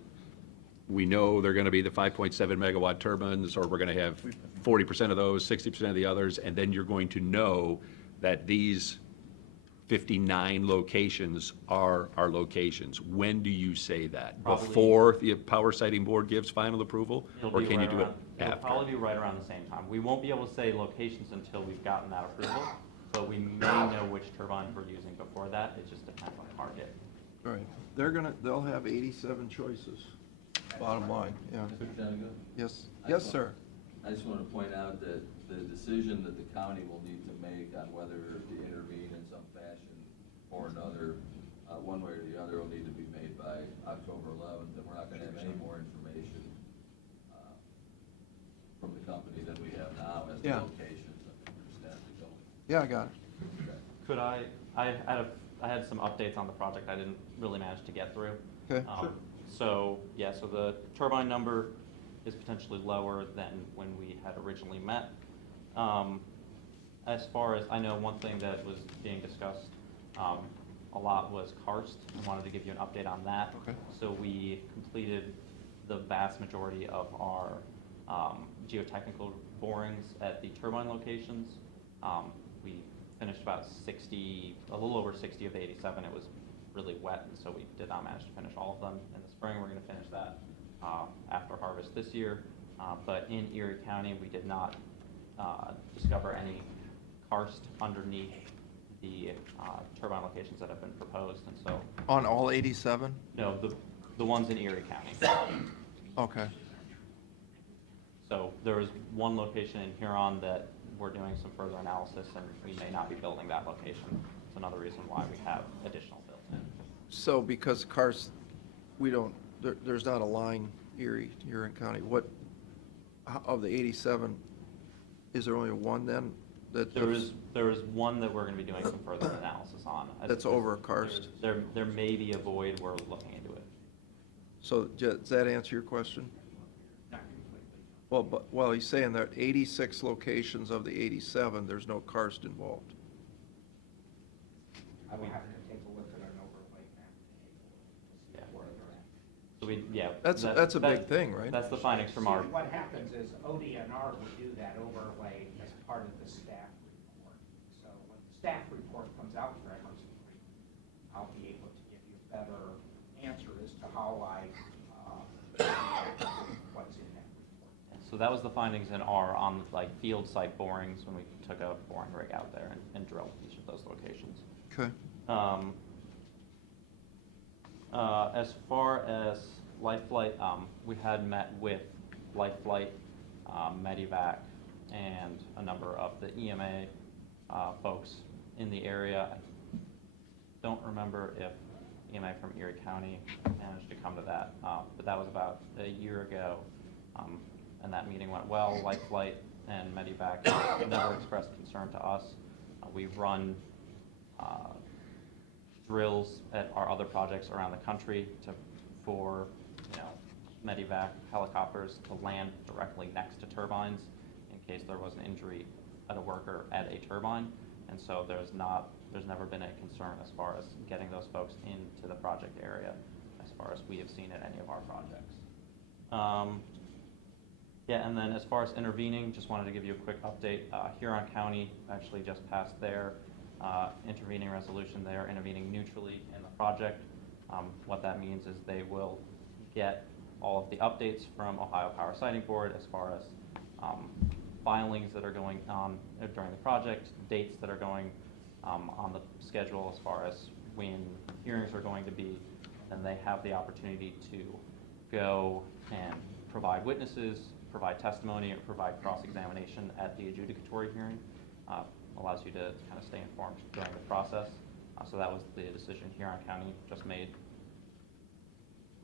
we know they're going to be the 5.7 megawatt turbines, or we're going to have 40% of those, 60% of the others, and then you're going to know that these 59 locations are our locations? When do you say that? Probably- Before the Power Siting Board gives final approval? It'll Or be can you right do it around- It'll after? probably be right around the same time. We won't be able to say locations until we've gotten that approval, but we may know which turbines we're using before that. It just depends on the market. Right. They'll have 87 choices, bottom line, yeah. Mr. Jeniga? Yes, yes, sir. I just want to point out that the decision that the county will need to make on whether to intervene in some fashion or another, one way or the other, will need to be made by October 11th, and we're not going to have any more information from the company than we have now as to Yeah. locations and where staff is going. Yeah, I got it. Could I had some updates on the project I didn't really manage to get through. Okay, sure. So, yeah, so the turbine number is potentially lower than when we had originally met. As far as, I know one thing that was being discussed a lot was karst. I wanted to give you an update on that. Okay. So we completed the vast majority of our geotechnical borings at the turbine locations. We finished about 60, a little over 60 of the 87. It was really wet, and so we did not manage to finish all of them in the spring. We're going to finish that after harvest this year. But in Erie County, we did not discover any karst underneath the turbine locations that have been proposed, and so, On all 87? no, the ones in Erie County. Okay. So there is one location in Huron that we're doing some further analysis, and we may not be building that location. It's another reason why we have additional built in. So because karst, we don't, there's not a line Erie County, what, of the 87, is there only one then? That There is one that we're going to be doing some further analysis on. That's over karst? There may be a void, we're looking into it. So does that answer your question? Not completely. Well, he's saying that 86 locations of the 87, there's no karst involved. I will have to take a look at an overlay map. Yeah. Where they're at. So we, yeah. That's a big thing, right? That's the findings from our, See, what happens is ODNR would do that overlay as part of the staff report. So when the staff report comes out for Emerson Creek, I'll be able to give you a better answer as to how I, what's in that report. so that was the findings in our, on like field site borings, when we took a boring rig out there and drilled each of those locations. Okay. As far as Lifelight, we had met with Lifelight, Medivac, and a number of the EMA folks in the area. I don't remember if EMA from Erie County managed to come to that, but that was about a year ago, and that meeting went well. Lifelight and Medivac never expressed concern to us. We've run drills at our other projects around the country for Medivac helicopters to land directly next to turbines in case there was an injury at a worker at a turbine. And so there's never been a concern as far as getting those folks into the project area as far as we have seen at any of our projects. Yeah, and then as far as intervening, just wanted to give you a quick update. Huron County actually just passed their intervening resolution. They are intervening neutrally in the project. What that means is they will get all of the updates from Ohio Power Siting Board as far as filings that are going on during the project, dates that are going on the schedule as far as when hearings are going to be, and they have the opportunity to go and provide witnesses, provide testimony, or provide cross-examination at the adjudicatory hearing. Allows you to kind of stay informed during the process. So that was the decision Huron County just made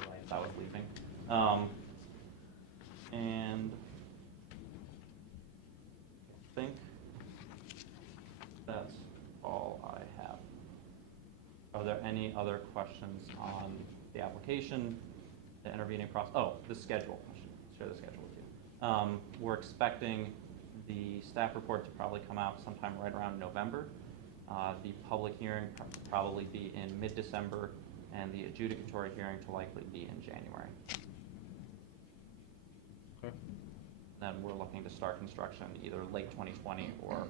right as I was leaving. And I think that's all I have. Are there any other questions on the application, the intervening process? Oh, the schedule. I should share the schedule with you. We're expecting the staff report to probably come out sometime right around November. The public hearing probably be in mid-December, and the adjudicatory hearing to likely be in January. Okay. Then we're looking to start construction either late 2020 or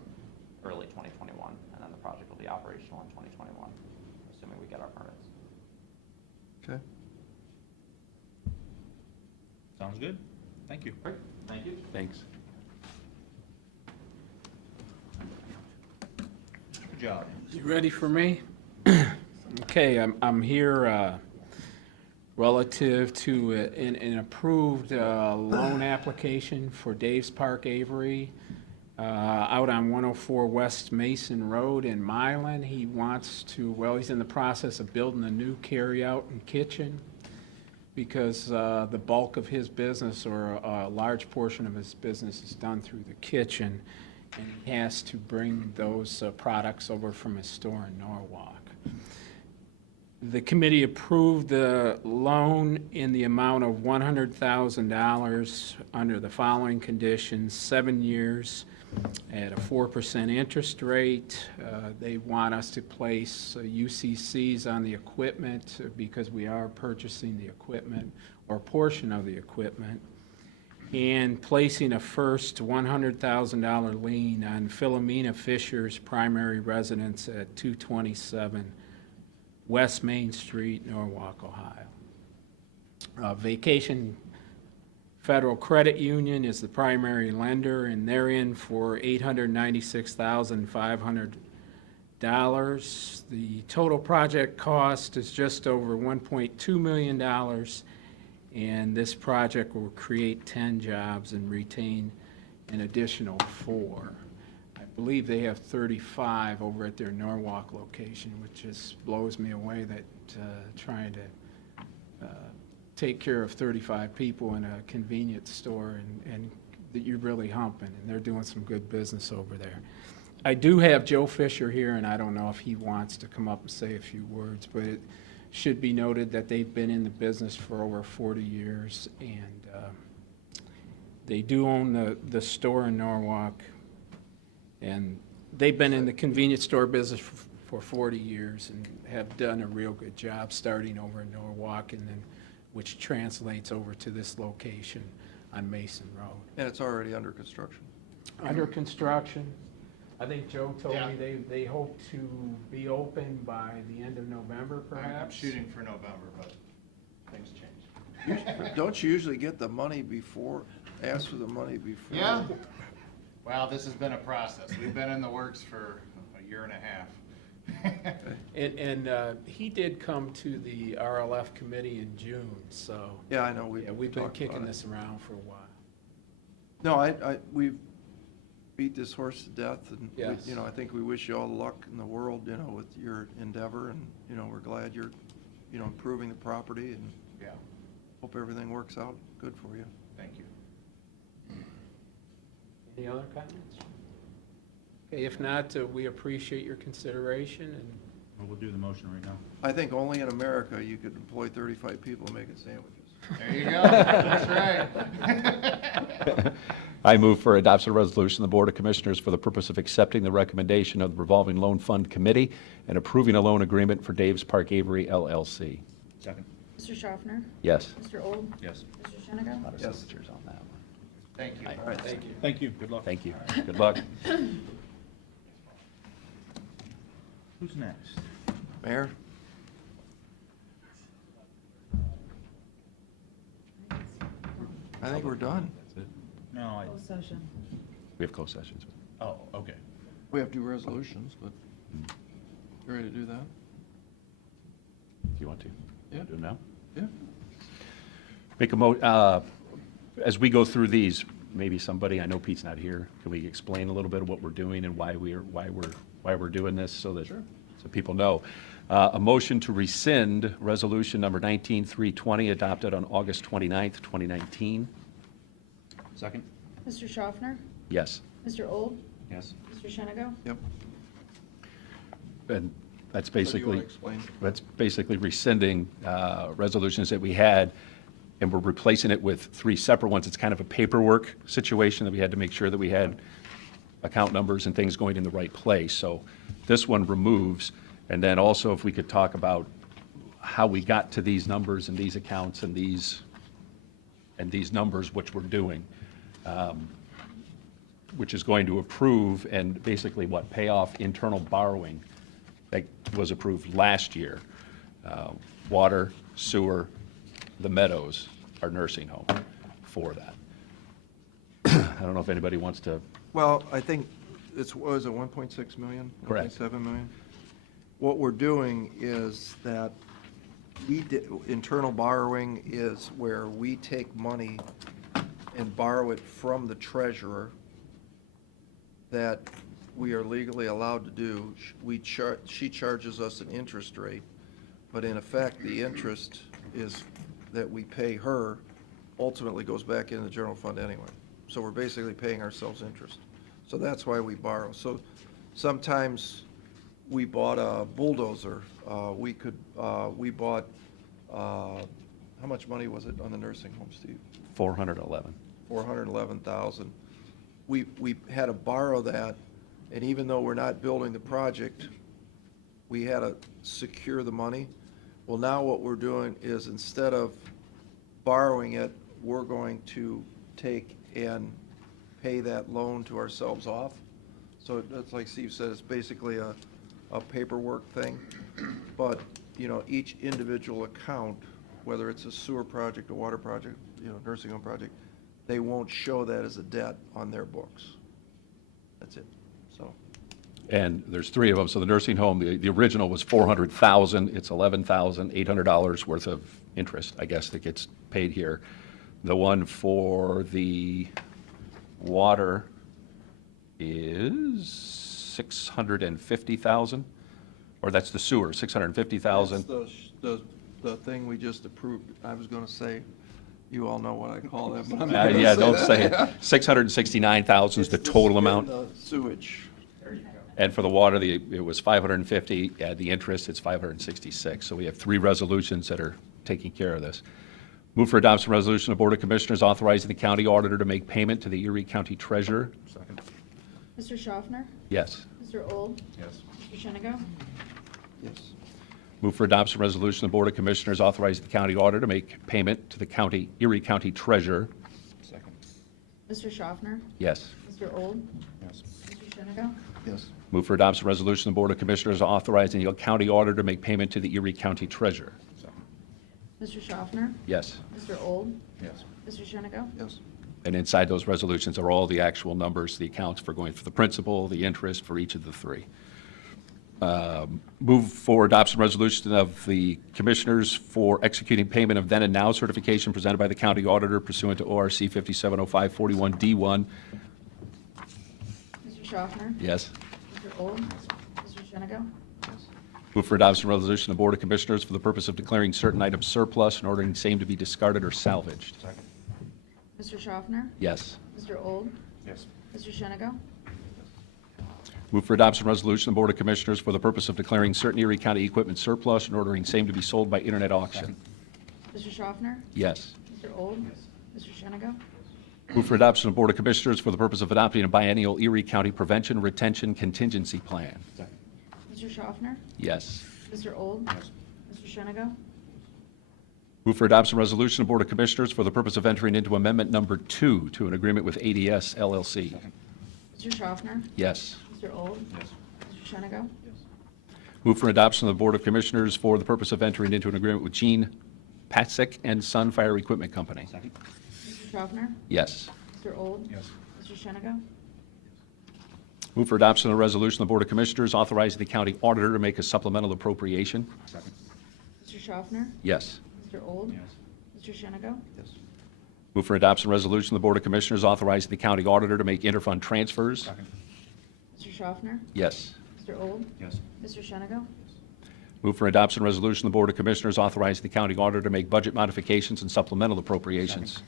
early 2021, and then the project will be operational in 2021, assuming we get our permits. Okay. Sounds good. Thank you. Great, thank you. Thanks. Good job. You ready for me? Okay, I'm here relative to an approved loan application for Dave's Park Avery out on 104 West Mason Road in Milan. He wants to, well, he's in the process of building a new carryout and kitchen because the bulk of his business, or a large portion of his business, is done through the kitchen, and he has to bring those products over from his store in Norwalk. The committee approved the loan in the amount of $100,000 under the following conditions: 7 years at a 4% interest rate. They want us to place UCCs on the equipment because we are purchasing the equipment or a portion of the equipment, and placing a first $100,000 lien on Philomena Fisher's primary residence at 227 West Main Street, Norwalk, Ohio. Vacation Federal Credit Union is the primary lender, and they're in for $896,500. The total project cost is just over $1.2 million, and this project will create 10 jobs and retain an additional 4. I believe they have 35 over at their Norwalk location, which just blows me away that trying to take care of 35 people in a convenience store, and that you're really humping, and they're doing some good business over there. I do have Joe Fisher here, and I don't know if he wants to come up and say a few words, but it should be noted that they've been in the business for over 40 years, and they do own the store in Norwalk, and they've been in the convenience store business for 40 years and have done a real good job starting over in Norwalk, and then which translates over to this location on Mason Road. And it's already under construction. Under construction. I think Joe told me they hope to be open by the end of November, perhaps. I'm shooting for November, but things change. Don't you usually get the money before, ask for the money before? Yeah. Well, this has been a process. We've been in the works for a year and a half. And he did come to the RLF committee in June, so. Yeah, I know, We've been talked about kicking it. this around for a while. No, we've beat this horse to death, and, Yes. I think we wish you all the luck in the world, with your endeavor, and, we're glad you're, improving the property, and Yeah, hope everything works out good for you. thank you. Any other comments? Okay, if not, we appreciate your consideration, and Well, we'll do the motion right now. I think only in America you could employ 35 people making sandwiches. There you go. That's right. I move for adoption of a resolution of the Board of Commissioners for the purpose of accepting the recommendation of the Revolving Loan Fund Committee and approving a loan agreement for Dave's Park Avery LLC. Second. Mr. Schaffner? Yes. Mr. Old? Yes. Mr. Shenigo? A lot of Yes. signatures on that one. Thank you. All right, thank you. Thank you. Good luck. Thank you. Good luck. Who's next? Mayor? I think we're done. That's it. No, Closed session. We have closed sessions. oh, okay. We have to do resolutions, but you ready to do that? Do you want to? Yeah. Do it now? Yeah. Make as we go through these, maybe somebody, I know Pete's not here, can we explain a little bit of what we're doing and why we're doing this so that, so people know? A motion to rescind resolution number 19320 adopted on August 29th, 2019. Second? Mr. Schaffner? Yes. Mr. Old? Yes. Mr. Shenigo? Yep. And that's What do you wanna basically, explain? that's basically rescinding resolutions that we had, and we're replacing it with 3 separate ones. It's kind of a paperwork situation that we had to make sure that we had account numbers and things going in the right place. So this one removes, and then also if we could talk about how we got to these numbers and these accounts and these numbers, which we're doing, which is going to approve and basically pay off internal borrowing that was approved last year. Water, sewer, the Meadows, our nursing home for that. I don't know if anybody wants to. Well, I think what is it, 1.6 million? Correct. 1.7 million? What we're doing is that internal borrowing is where we take money and borrow it from the treasurer that we are legally allowed to do. She charges us an interest rate, but in effect, the interest is that we pay her ultimately goes back in the general fund anyway. So we're basically paying ourselves interest. So that's why we borrow. So sometimes we bought a bulldozer. We bought, how much money was it on the nursing home, Steve? 411. 411,000. We had to borrow that, and even though we're not building the project, we had to secure the money. Well, now what we're doing is instead of borrowing it, we're going to take and pay that loan to ourselves off. So that's like Steve said, it's basically a paperwork thing. But, each individual account, whether it's a sewer project, a water project, nursing home project, they won't show that as a debt on their books. That's it, so. And there's three of them. So the nursing home, the original was $400,000. It's $11,800 worth of interest, I guess, that gets paid here. The one for the water is $650,000, or that's the sewer, $650,000. That's the thing we just approved. I was gonna say, you all know what I call that, but I'm Yeah, not gonna yeah, say don't that. say it. $669,000 is the total amount. The sewage. And for the water, it was 550, the interest, it's 566. So we have three resolutions that are taking care of this. Move for adoption resolution of Board of Commissioners authorizing the county auditor to make payment to the Erie County Treasurer. Second. Mr. Schaffner? Yes. Mr. Old? Yes. Mr. Shenigo? Yes. Move for adoption resolution of the Board of Commissioners authorizing the county auditor to make payment to the Erie County Treasurer. Second. Mr. Schaffner? Yes. Mr. Old? Yes. Mr. Shenigo? Yes. Move for adoption resolution of the Board of Commissioners authorizing the county auditor to make payment to the Erie County Treasurer. Second. Mr. Schaffner? Yes. Mr. Old? Yes. Mr. Shenigo? Yes. And inside those resolutions are all the actual numbers, the accounts for going for the principal, the interest for each of the three. Move for adoption resolution of the commissioners for executing payment of then and now certification presented by the county auditor pursuant to ORC 5705-41D1. Mr. Schaffner? Yes. Mr. Old? Mr. Shenigo? Move for adoption resolution of the Board of Commissioners for the purpose of declaring certain items surplus and ordering same to be discarded or salvaged. Second. Mr. Schaffner? Yes. Mr. Old? Yes. Mr. Shenigo? Move for adoption resolution of the Board of Commissioners for the purpose of declaring certain Erie County equipment surplus and ordering same to be sold by internet auction. Mr. Schaffner? Yes. Mr. Old? Mr. Shenigo? Move for adoption of the Board of Commissioners for the purpose of adopting a biennial Erie County Prevention Retention Contingency Plan. Second. Mr. Schaffner? Yes. Mr. Old? Yes. Mr. Shenigo? Move for adoption resolution of the Board of Commissioners for the purpose of entering into amendment number 2 to an agreement with ADS LLC. Second. Mr. Schaffner? Yes. Mr. Old? Yes. Mr. Shenigo? Move for adoption of the Board of Commissioners for the purpose of entering into an agreement with Gene Patsick and Son Fire Equipment Company. Second. Mr. Schaffner? Yes. Mr. Old? Yes. Mr. Shenigo? Move for adoption of the resolution of the Board of Commissioners authorizing the county auditor to make a supplemental appropriation. Second. Mr. Schaffner? Yes. Mr. Old? Yes. Mr. Shenigo? Yes. Move for adoption resolution of the Board of Commissioners authorizing the county auditor to make interfund transfers. Second. Mr. Schaffner? Yes. Mr. Old? Yes. Mr. Shenigo? Move for adoption resolution of the Board of Commissioners authorizing the county auditor to make budget modifications and supplemental appropriations.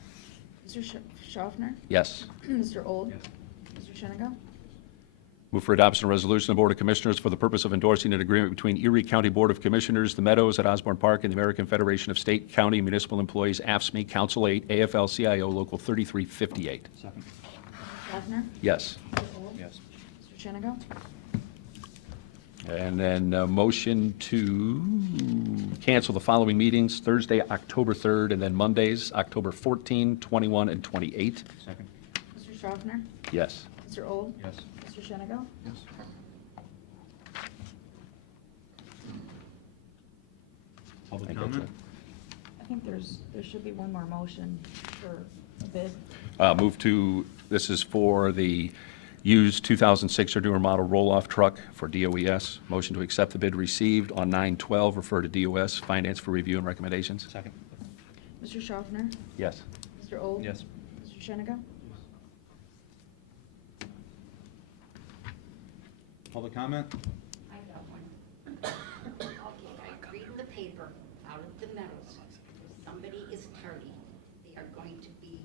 Mr. Schaffner? Yes. Mr. Old? Yes. Mr. Shenigo? Move for adoption resolution of the Board of Commissioners for the purpose of endorsing an agreement between Erie County Board of Commissioners, the Meadows at Osborne Park, and the American Federation of State, County, Municipal Employees, AFSCME, Council 8, AFL-CIO, Local 3358. Second. Schaffner? Yes. Mr. Old? Yes. Mr. Shenigo? And then a motion to cancel the following meetings, Thursday, October 3rd, and then Mondays, October 14, 21, and 28. Second? Mr. Schaffner? Yes. Mr. Old? Yes. Mr. Shenigo? Yes. Public think that's comment? I think there should be one more motion for a bid. Move to, this is for the used 2006 or newer model roll-off truck for DOES. Motion to accept the bid received on 9/12, refer to DOS Finance for review and recommendations. Second? Mr. Schaffner? Yes. Mr. Old? Yes. Mr. Shenigo? Public comment? I got one. Okay, I read in the paper, out of the Meadows, if somebody is tardy, they are going to be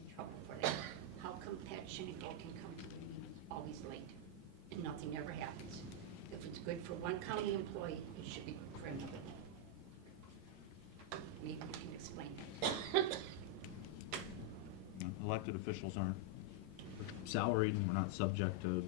in trouble for that. How come Pat Shenigo can come to the meetings always late, and nothing ever happens? If it's good for one county employee, it should be good for another. Maybe you can explain that. Elected officials aren't salaried, and we're not subject to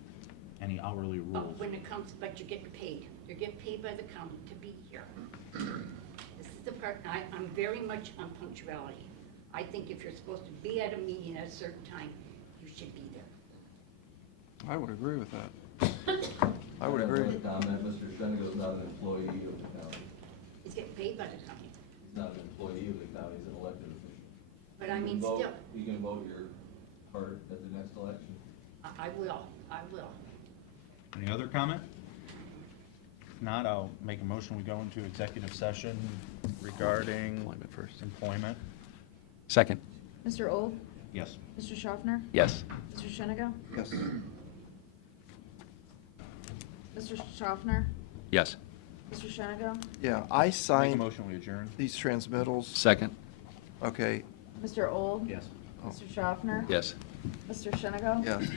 any hourly rules. But when it comes, but you're getting paid. You're getting paid by the county to be here. This is the part, I'm very much on punctuality. I think if you're supposed to be at a meeting at a certain time, you should be there. I would agree with that. I would agree. Another comment, Mr. Shenigo's not an employee of the county. He's getting paid by the county. He's not an employee of the county, he's an elected official. But I mean, still, You can vote your part at the next election. I will. Any other comment? If not, I'll make a motion, we go into executive session regarding Employment first. employment. Second. Mr. Old? Yes. Mr. Schaffner? Yes. Mr. Shenigo? Yes. Mr. Schaffner? Yes. Mr. Shenigo? Yeah, I Make a signed motion, we adjourn. these transmittals. Second. Okay, Mr. Old? Yes. Mr. Schaffner? Yes. Mr. Shenigo? yes.